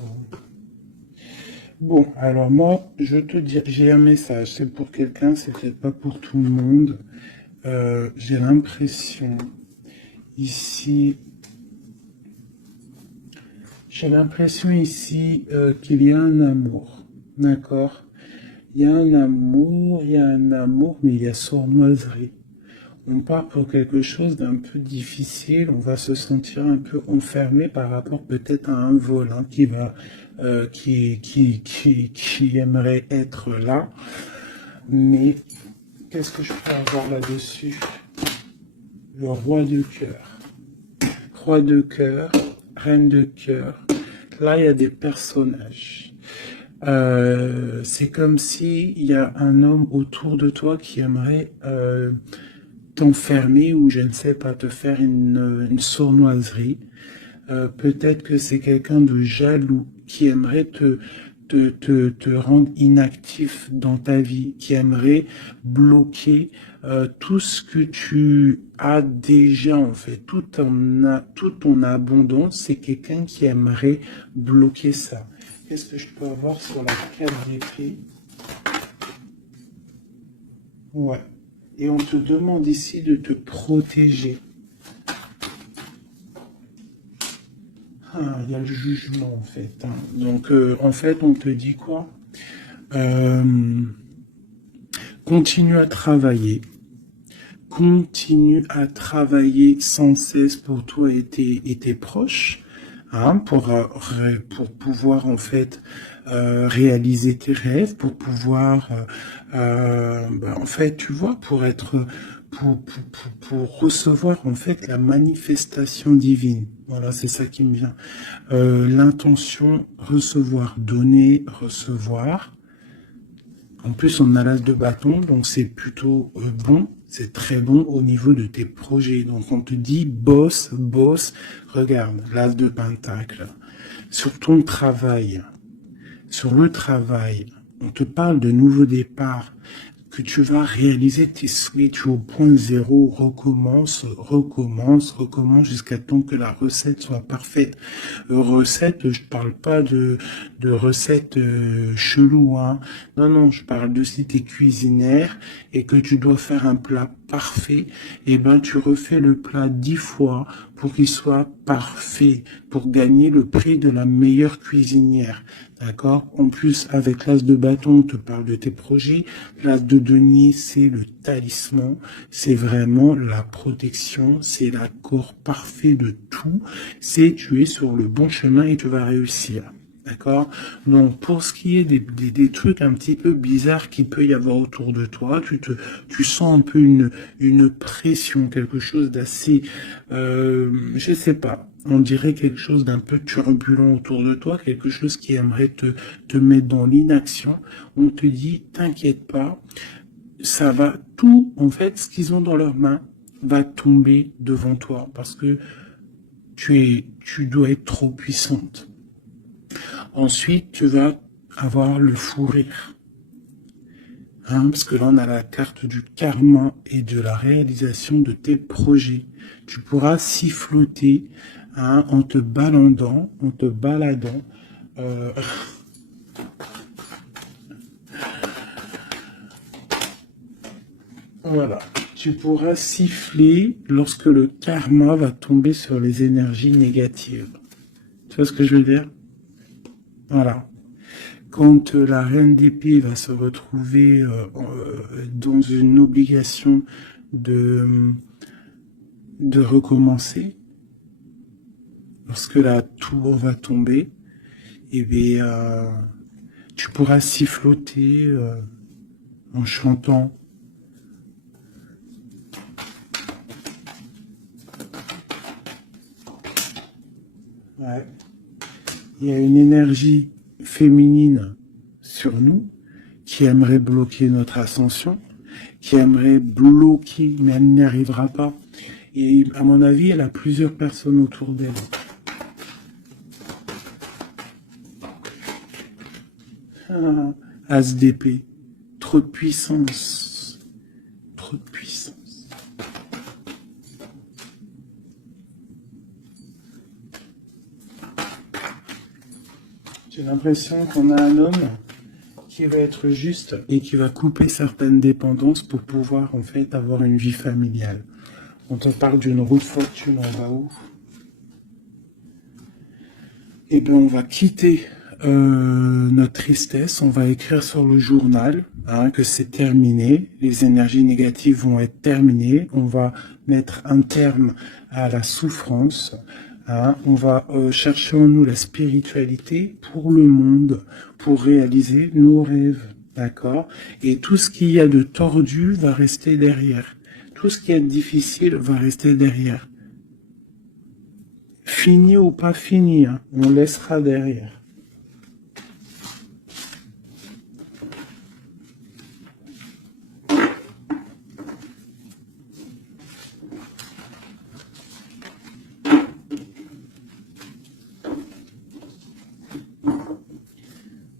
Bon, alors moi, je te dis, j'ai un message. C'est pour quelqu'un, c'est peut-être pas pour tout le monde. J'ai l'impression ici, qu'il y a un amour. D'accord? Il y a un amour, mais il y a sournoiserie. On part pour quelque chose d'un peu difficile, on va se sentir un peu enfermé par rapport peut-être à un volant qui aimerait être là. Mais qu'est-ce que je peux avoir là-dessus? Le roi de cœur. Roi de cœur, reine de cœur. Là, il y a des personnages. C'est comme si il y a un homme autour de toi qui aimerait t'enfermer ou je ne sais pas, te faire une sournoiserie. Peut-être que c'est quelqu'un de jaloux qui aimerait te rendre inactif dans ta vie, qui aimerait bloquer tout ce que tu as déjà en fait, toute ton abondance, c'est quelqu'un qui aimerait bloquer ça. Qu'est-ce que je peux avoir sur la 4 d'épée? Ouais. Et on te demande ici de te protéger. Ah, il y a le jugement en fait. Hein. Donc en fait, on te dit quoi? Continue à travailler. Continue à travailler sans cesse pour toi et tes proches. Hein, pour pouvoir en fait réaliser tes rêves, pour pouvoir en fait tu vois, pour être pour recevoir en fait la manifestation divine. Voilà, c'est ça qui me vient. L'intention, recevoir, donner, recevoir. En plus, on a l'as de bâton, donc c'est plutôt bon. C'est très bon au niveau de tes projets. Donc on te dit boss, regarde, l'as de pentacle. Sur ton travail, sur le travail, on te parle de nouveau départ, que tu vas réaliser tes switches au point zéro, recommence jusqu'à temps que la recette soit parfaite. Recette, je parle pas de recette chelou, hein. Non, je parle de si t'es cuisinière et que tu dois faire un plat parfait, et ben tu refais le plat 10 fois pour qu'il soit parfait, pour gagner le prix de la meilleure cuisinière. D'accord? En plus, avec l'as de bâton, on te parle de tes projets. L'as de denier, c'est le talisman. C'est vraiment la protection. C'est l'accord parfait de tout. C'est tu es sur le bon chemin et tu vas réussir. D'accord? Donc, pour ce qui est des trucs un petit peu bizarres qu'il peut y avoir autour de toi, tu sens un peu une pression, quelque chose d'assez, je sais pas, on dirait quelque chose d'un peu turbulent autour de toi, quelque chose qui aimerait te mettre dans l'inaction. On te dit, t'inquiète pas, ça va, tout, en fait, ce qu'ils ont dans leurs mains va tomber devant toi parce que tu dois être trop puissante. Ensuite, tu vas avoir le fou rire. Hein, parce que là, on a la carte du karma et de la réalisation de tes projets. Tu pourras siffloter en te baladant. euh, voilà. Tu pourras siffler lorsque le karma va tomber sur les énergies négatives. Tu vois ce que je veux dire? Voilà. Quand la reine d'épée va se retrouver dans une obligation de, de recommencer, lorsque la tour va tomber, eh bien, tu pourras siffloter en chantant. Ouais. Il y a une énergie féminine sur nous qui aimerait bloquer notre ascension, qui aimerait bloquer, mais elle n'y arrivera pas. Et à mon avis, elle a plusieurs personnes autour d'elle. As d'épée, trop de puissance, trop de puissance. J'ai l'impression qu'on a un homme qui va être juste et qui va couper certaines dépendances pour pouvoir en fait avoir une vie familiale. On te parle d'une roue de fortune en bas où eh bien on va quitter notre tristesse, on va écrire sur le journal que c'est terminé, les énergies négatives vont être terminées, on va mettre un terme à la souffrance, on va chercher en nous la spiritualité pour le monde, pour réaliser nos rêves, d'accord? Et tout ce qu'il y a de tordu va rester derrière, tout ce qui est difficile va rester derrière. Fini ou pas fini, on laissera derrière.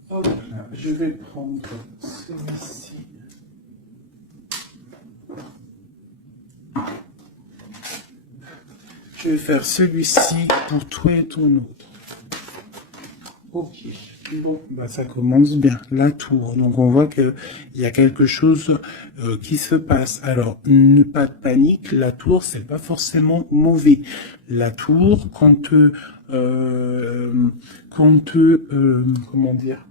Hop là, je vais prendre celui-ci. Je vais faire celui-ci pour toi et ton autre. Ok. Bon, bah ça commence bien. La tour. Donc on voit qu'il y a quelque chose qui se passe. Alors, pas de panique. La tour, c'est pas forcément mauvais. La tour, comment dire,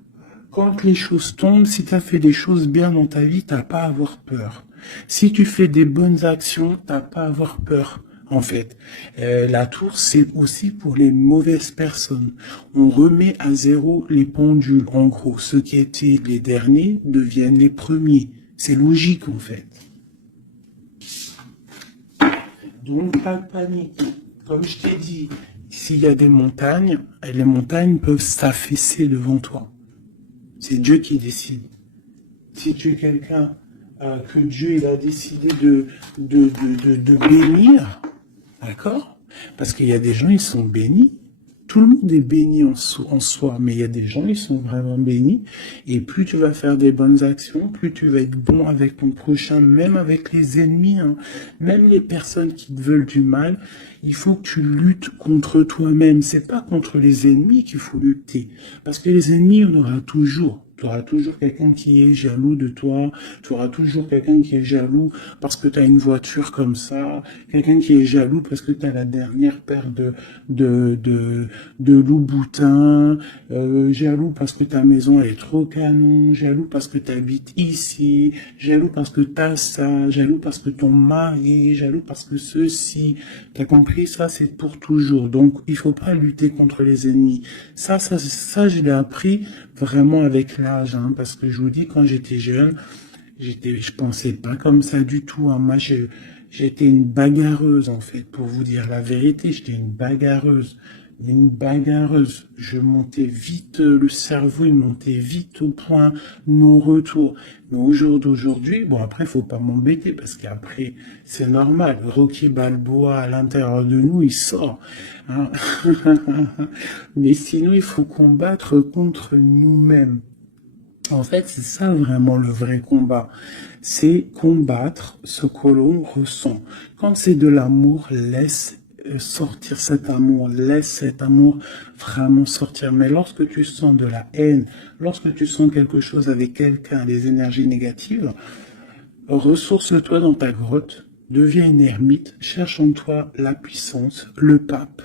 quand les choses tombent, si tu as fait des choses bien dans ta vie, t'as pas à avoir peur. Si tu fais des bonnes actions, t'as pas à avoir peur. En fait, la tour, c'est aussi pour les mauvaises personnes. On remet à zéro les pendules. En gros, ceux qui étaient les derniers deviennent les premiers. C'est logique, en fait. Donc, pas de panique. Comme je t'ai dit, s'il y a des montagnes, les montagnes peuvent s'affaisser devant toi. C'est Dieu qui décide. Si tu es quelqu'un que Dieu il a décidé de bénir, d'accord? Parce qu'il y a des gens, ils sont bénis. Tout le monde est béni en soi, mais il y a des gens, ils sont vraiment bénis. Et plus tu vas faire des bonnes actions, plus tu vas être bon avec ton prochain, même avec les ennemis, même les personnes qui te veulent du mal. Il faut que tu luttes contre toi-même. C'est pas contre les ennemis qu'il faut lutter. Parce que les ennemis, on aura toujours. Tu auras toujours quelqu'un qui est jaloux de toi, tu auras toujours quelqu'un qui est jaloux parce que tu as une voiture comme ça, quelqu'un qui est jaloux parce que tu as la dernière paire de, de, de Louboutin, jaloux parce que ta maison elle est trop canon, jaloux parce que tu habites ici, jaloux parce que tu as ça, jaloux parce que ton mari, jaloux parce que ceci. T'as compris, ça c'est pour toujours. Donc il faut pas lutter contre les ennemis. Ça je l'ai appris vraiment avec l'âge, hein, parce que je vous dis, quand j'étais jeune, je pensais pas comme ça du tout, hein. Moi, j'étais une bagarreuse, en fait, pour vous dire la vérité. J'étais une bagarreuse. Une bagarreuse. Je montais vite, le cerveau, il montait vite au point, non-retour. Mais au jour d'aujourd'hui, bon, après, faut pas m'embêter, parce qu'après, c'est normal. Rocky Balboa, à l'intérieur de nous, il sort, hein. Mais sinon, il faut combattre contre nous-mêmes. En fait, c'est ça vraiment le vrai combat. C'est combattre ce que l'on ressent. Quand c'est de l'amour, laisse sortir cet amour, laisse cet amour vraiment sortir. Mais lorsque tu sens de la haine, lorsque tu sens quelque chose avec quelqu'un, des énergies négatives, ressource-toi dans ta grotte, deviens une ermite, cherche en toi la puissance, le pape,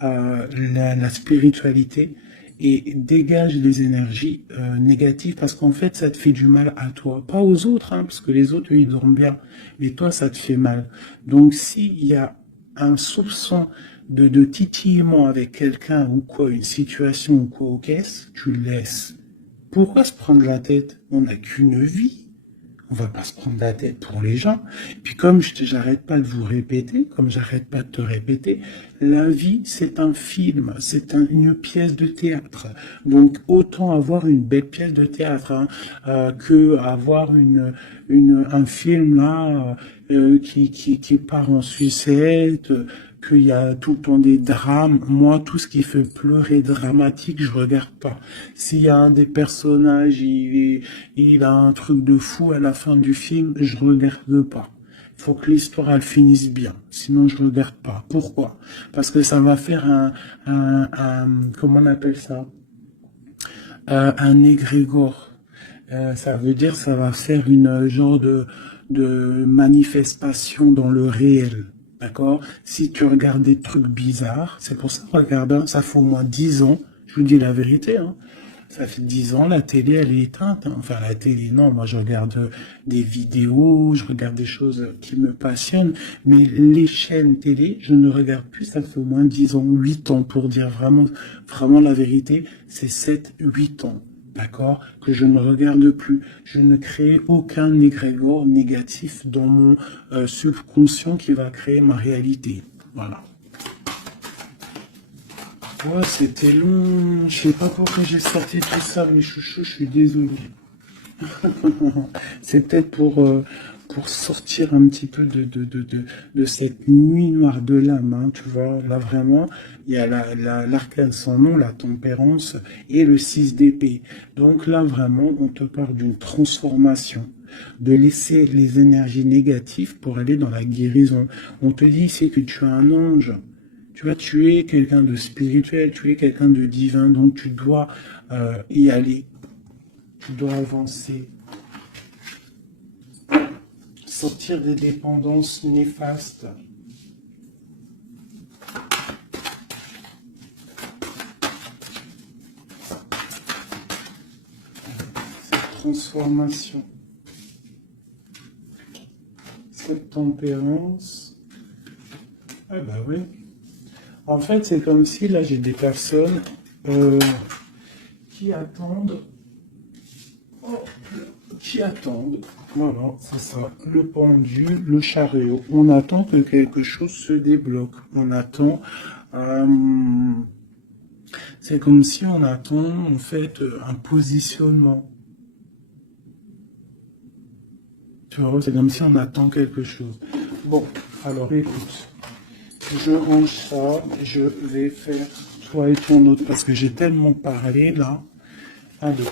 la spiritualité, et dégage les énergies négatives, parce qu'en fait ça te fait du mal à toi, pas aux autres, hein, parce que les autres eux, ils dorment bien, mais toi ça te fait mal. Donc s'il y a un soupçon de titillement avec quelqu'un ou quoi, une situation ou quoi, qu'est-ce, tu le laisses. Pourquoi se prendre la tête? On n'a qu'une vie. On va pas se prendre la tête pour les gens. Puis comme j'arrête pas de vous répéter, comme j'arrête pas de te répéter, la vie c'est un film, c'est une pièce de théâtre. Donc autant avoir une belle pièce de théâtre, hein, que avoir un film là qui part en sucette, qu'il y a tout le temps des drames. Moi, tout ce qui fait pleurer dramatique, je regarde pas. S'il y a un des personnages, il a un truc de fou à la fin du film, je regarde pas. Il faut que l'histoire elle finisse bien, sinon je regarde pas. Pourquoi? Parce que ça va faire comment on appelle ça? Un égrégore. Ça veut dire ça va faire une genre de manifestation dans le réel. D'accord? Si tu regardes des trucs bizarres, c'est pour ça, regarde, hein, ça fait au moins 10 ans, je vous dis la vérité, hein, ça fait 10 ans, la télé, elle est éteinte, hein. Enfin, la télé, non, moi je regarde des vidéos, je regarde des choses qui me passionnent, mais les chaînes télé, je ne regarde plus, ça fait au moins 10 ans, 8 ans, pour dire vraiment, vraiment la vérité, c'est 7, 8 ans. D'accord? Que je ne regarde plus. Je ne crée aucun égrégore négatif dans mon subconscient qui va créer ma réalité. Voilà. Ouais, c'était long. Je sais pas pourquoi j'ai sorti tout ça, mes chouchous, je suis désolé. C'est peut-être pour sortir un petit peu de cette nuit noire de l'âme, hein, tu vois. Là, vraiment, il y a l'arcane sans nom, la tempérance et le 6 d'épée. Donc là, vraiment, on te parle d'une transformation, de laisser les énergies négatives pour aller dans la guérison. On te dit ici que tu es un ange. Tu vois, tu es quelqu'un de spirituel, tu es quelqu'un de divin, donc tu dois y aller, tu dois avancer, sortir des dépendances néfastes. Cette transformation, cette tempérance. Ah bah oui. En fait, c'est comme si là j'ai des personnes qui attendent, voilà, c'est ça, le pendule, le chariot. On attend que quelque chose se débloque. On attend, euh, c'est comme si on attend en fait un positionnement. Tu vois, c'est comme si on attend quelque chose. Bon, alors écoute, je range ça, je vais faire toi et ton autre parce que j'ai tellement parlé là. Allez.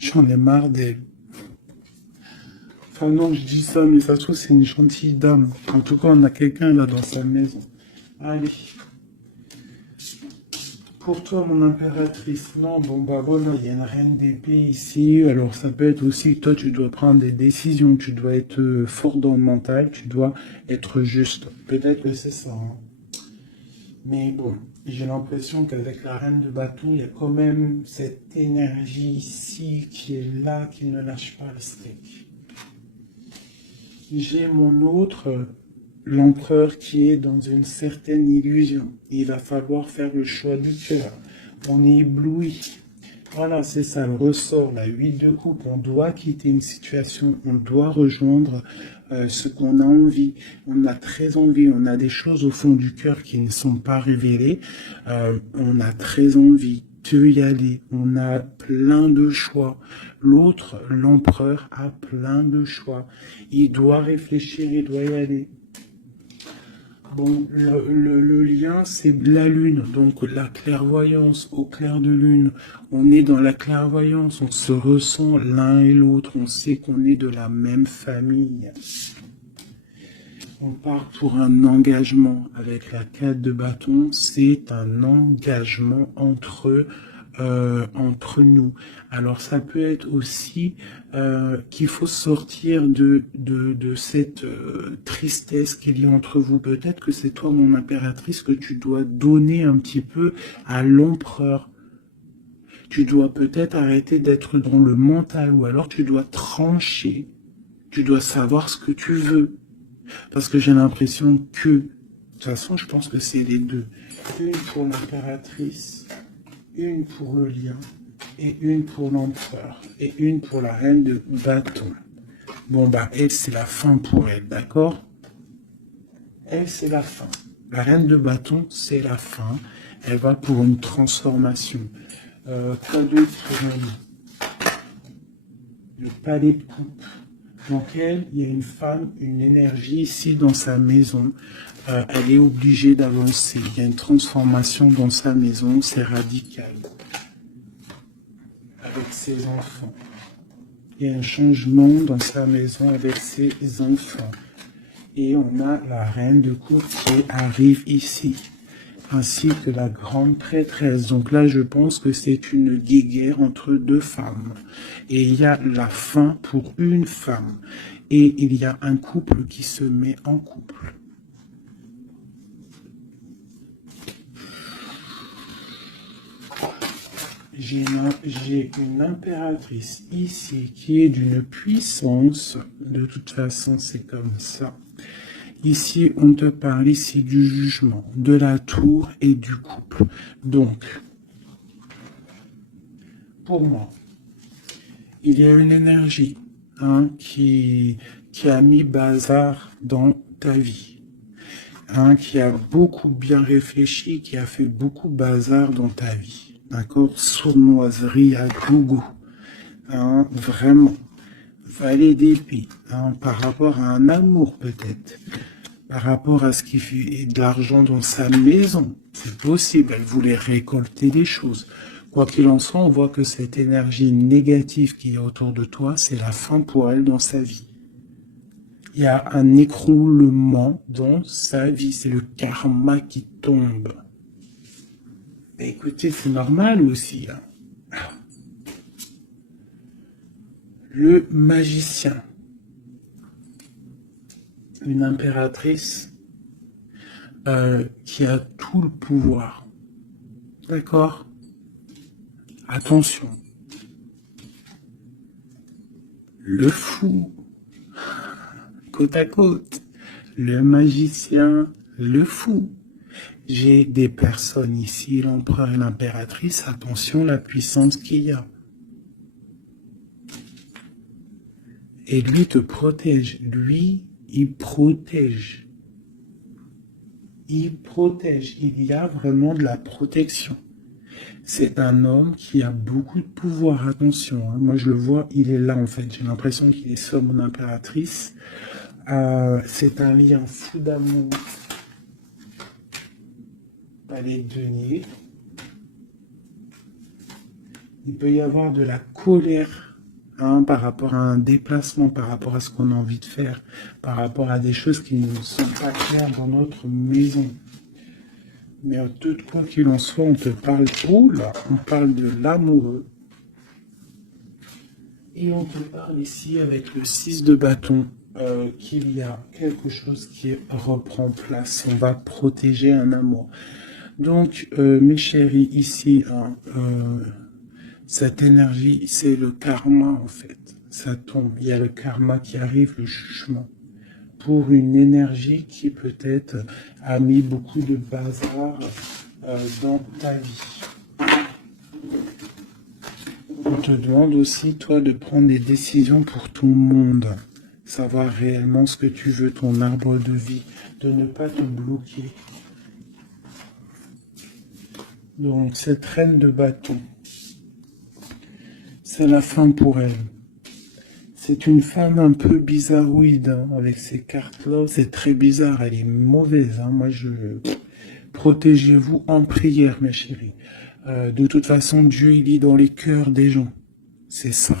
J'en ai marre d'elle. Enfin non, je dis ça, mais ça se trouve, c'est une gentille dame. En tout cas, on a quelqu'un là dans sa maison. Allez. Pour toi, mon impératrice, non, bon bah voilà, il y a une reine d'épée ici, alors ça peut être aussi que toi tu dois prendre des décisions, tu dois être fort dans le mental, tu dois être juste. Peut-être que c'est ça, hein. Mais bon, j'ai l'impression qu'avec la reine de bâton, il y a quand même cette énergie ici qui est là, qui ne lâche pas le steak. J'ai mon autre, l'empereur qui est dans une certaine illusion. Il va falloir faire le choix du cœur. On est ébloui. Voilà, c'est ça le ressort, la 8 de coupe. On doit quitter une situation, on doit rejoindre ce qu'on a envie. On a très envie, on a des choses au fond du cœur qui ne sont pas révélées. On a très envie de y aller. On a plein de choix. L'autre, l'empereur, a plein de choix. Il doit réfléchir, il doit y aller. Bon, le lien, c'est la lune, donc la clairvoyance au clair de lune. On est dans la clairvoyance, on se ressent l'un et l'autre, on sait qu'on est de la même famille. On part pour un engagement avec la 4 de bâton, c'est un engagement entre nous. Alors ça peut être aussi qu'il faut sortir de cette tristesse qu'il y a entre vous. Peut-être que c'est toi, mon impératrice, que tu dois donner un petit peu à l'empereur. Tu dois peut-être arrêter d'être dans le mental, ou alors tu dois trancher. Tu dois savoir ce que tu veux. Parce que j'ai l'impression que, de toute façon, je pense que c'est les deux. Une pour l'impératrice, une pour le lion, et une pour l'empereur, et une pour la reine de bâton. Bon, bah, elle, c'est la fin pour elle, d'accord? Elle, c'est la fin. La reine de bâton, c'est la fin. Elle va pour une transformation. Quoi d'autre pour elle? Le palais de coupe. Donc elle, il y a une femme, une énergie ici dans sa maison. Elle est obligée d'avancer. Il y a une transformation dans sa maison, c'est radical. Avec ses enfants. Il y a un changement dans sa maison avec ses enfants. Et on a la reine de coupe qui arrive ici, ainsi que la grande prêtresse. Donc là, je pense que c'est une guéguerre entre deux femmes. Et il y a la fin pour une femme. Et il y a un couple qui se met en couple. J'ai une impératrice ici qui est d'une puissance. De toute façon, c'est comme ça. Ici, on te parle ici du jugement, de la tour et du couple. Donc, pour moi, il y a une énergie qui a mis bazar dans ta vie. Qui a beaucoup bien réfléchi, qui a fait beaucoup bazar dans ta vie. D'accord? Sournoiserie à gogo. Vraiment. Valet d'épée. Par rapport à un amour peut-être. Par rapport à ce qui fait de l'argent dans sa maison. C'est possible. Elle voulait récolter des choses. Quoi qu'il en soit, on voit que cette énergie négative qui est autour de toi, c'est la fin pour elle dans sa vie. Il y a un écroulement dans sa vie. C'est le karma qui tombe. Mais écoutez, c'est normal aussi. Le magicien. Une impératrice qui a tout le pouvoir. D'accord? Attention. Le fou. Côte à côte. Le magicien, le fou. J'ai des personnes ici, l'empereur et l'impératrice, attention la puissance qu'il y a. Et lui te protège, lui, il protège. Il protège, il y a vraiment de la protection. C'est un homme qui a beaucoup de pouvoir, attention. Moi je le vois, il est là en fait, j'ai l'impression qu'il est sur mon impératrice. C'est un lien fou d'amour. Palais de denier. Il peut y avoir de la colère hein, par rapport à un déplacement, par rapport à ce qu'on a envie de faire, par rapport à des choses qui ne sont pas claires dans notre maison. Mais de quoi qu'il en soit, on te parle, oh là, on parle de l'amoureux. Et on te parle ici avec le 6 de bâton, qu'il y a quelque chose qui reprend place. On va protéger un amour. Donc, mes chéris, ici, hein, cette énergie, c'est le karma en fait. Ça tombe, il y a le karma qui arrive, le jugement. Pour une énergie qui peut-être a mis beaucoup de bazar dans ta vie. On te demande aussi, toi, de prendre des décisions pour ton monde. Savoir réellement ce que tu veux, ton arbre de vie, de ne pas te bloquer. Donc, cette reine de bâton, c'est la fin pour elle. C'est une femme un peu bizarroïde, hein, avec ces cartes-là. C'est très bizarre, elle est mauvaise. Hein. Moi, protégez-vous en prière, mes chéris. De toute façon, Dieu, il est dans les cœurs des gens. C'est ça.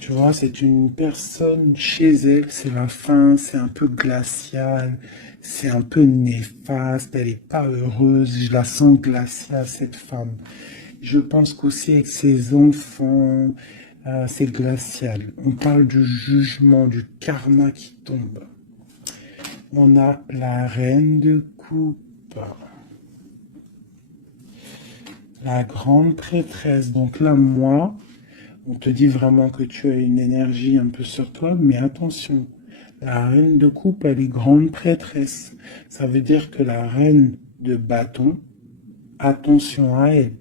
Tu vois, c'est une personne chez elle, c'est la fin, c'est un peu glacial, c'est un peu néfaste, elle n'est pas heureuse, je la sens glaciale, cette femme. Je pense qu'aussi avec ses enfants, c'est glacial. On parle du jugement, du karma qui tombe. On a la reine de coupe. La grande prêtresse. Donc là, moi, on te dit vraiment que tu as une énergie un peu sur toi, mais attention. La reine de coupe, elle est grande prêtresse. Ça veut dire que la reine de bâton, attention à elle.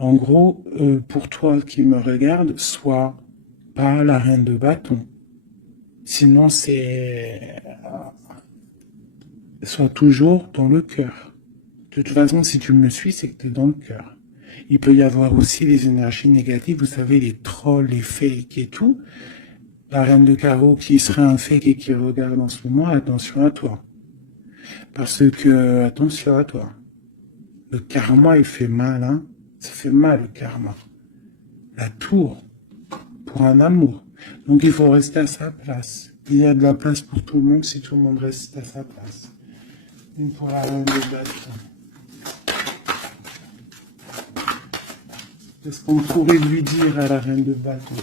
En gros, pour toi qui me regarde, sois pas la reine de bâton. Sinon, sois toujours dans le cœur. De toute façon, si tu me suis, c'est que tu es dans le cœur. Il peut y avoir aussi les énergies négatives, vous savez, les trolls, les fakes et tout. La reine de carreau qui serait un fake et qui regarde en ce moment, attention à toi. Parce que, attention à toi. Le karma, il fait mal, hein. Ça fait mal, le karma. La tour, pour un amour. Donc, il faut rester à sa place. Il y a de la place pour tout le monde si tout le monde reste à sa place. Une pour la reine de bâton. Qu'est-ce qu'on pourrait lui dire à la reine de bâton?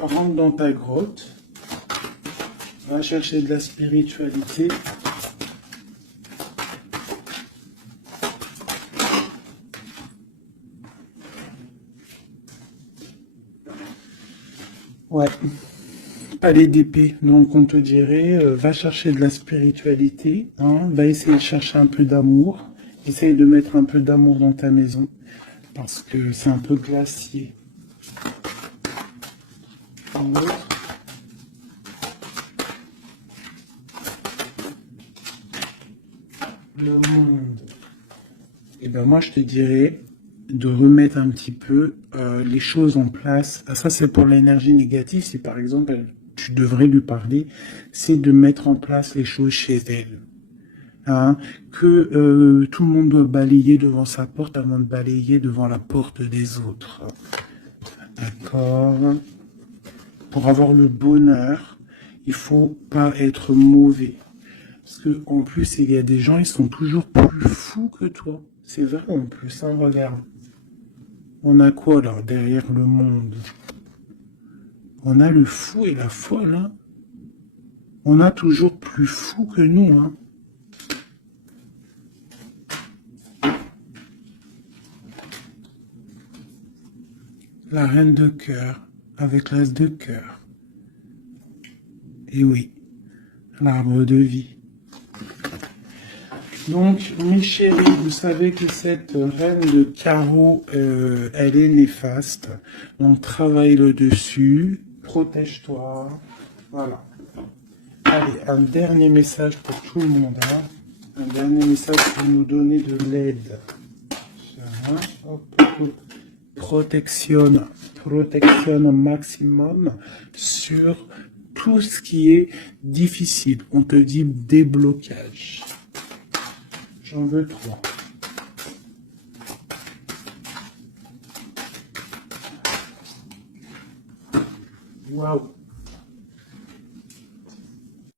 Rentre dans ta grotte. Va chercher de la spiritualité. Ouais. Palais d'épée. Donc on te dirait, va chercher de la spiritualité, hein, va essayer de chercher un peu d'amour. Essaye de mettre un peu d'amour dans ta maison. Parce que c'est un peu glacier. Le monde. Et ben moi je te dirais de remettre un petit peu les choses en place. Ça c'est pour l'énergie négative. Si par exemple tu devrais lui parler, c'est de mettre en place les choses chez elle. Hein, que tout le monde doit balayer devant sa porte avant de balayer devant la porte des autres. D'accord. Pour avoir le bonheur, il faut pas être mauvais. Parce que en plus, il y a des gens, ils sont toujours plus fous que toi. C'est vrai en plus, hein, regarde. On a quoi là, derrière le monde? On a le fou et la folle, hein. On a toujours plus fou que nous, hein. La reine de cœur, avec l'as de cœur. Et oui, l'arbre de vie. Donc, mes chéris, vous savez que cette reine de carreau, elle est néfaste. Donc, travaille le dessus, protège-toi. Voilà. Allez, un dernier message pour tout le monde. Hein. Un dernier message pour nous donner de l'aide. Protection maximum sur tout ce qui est difficile. On te dit déblocage. J'en veux 3. Waouh.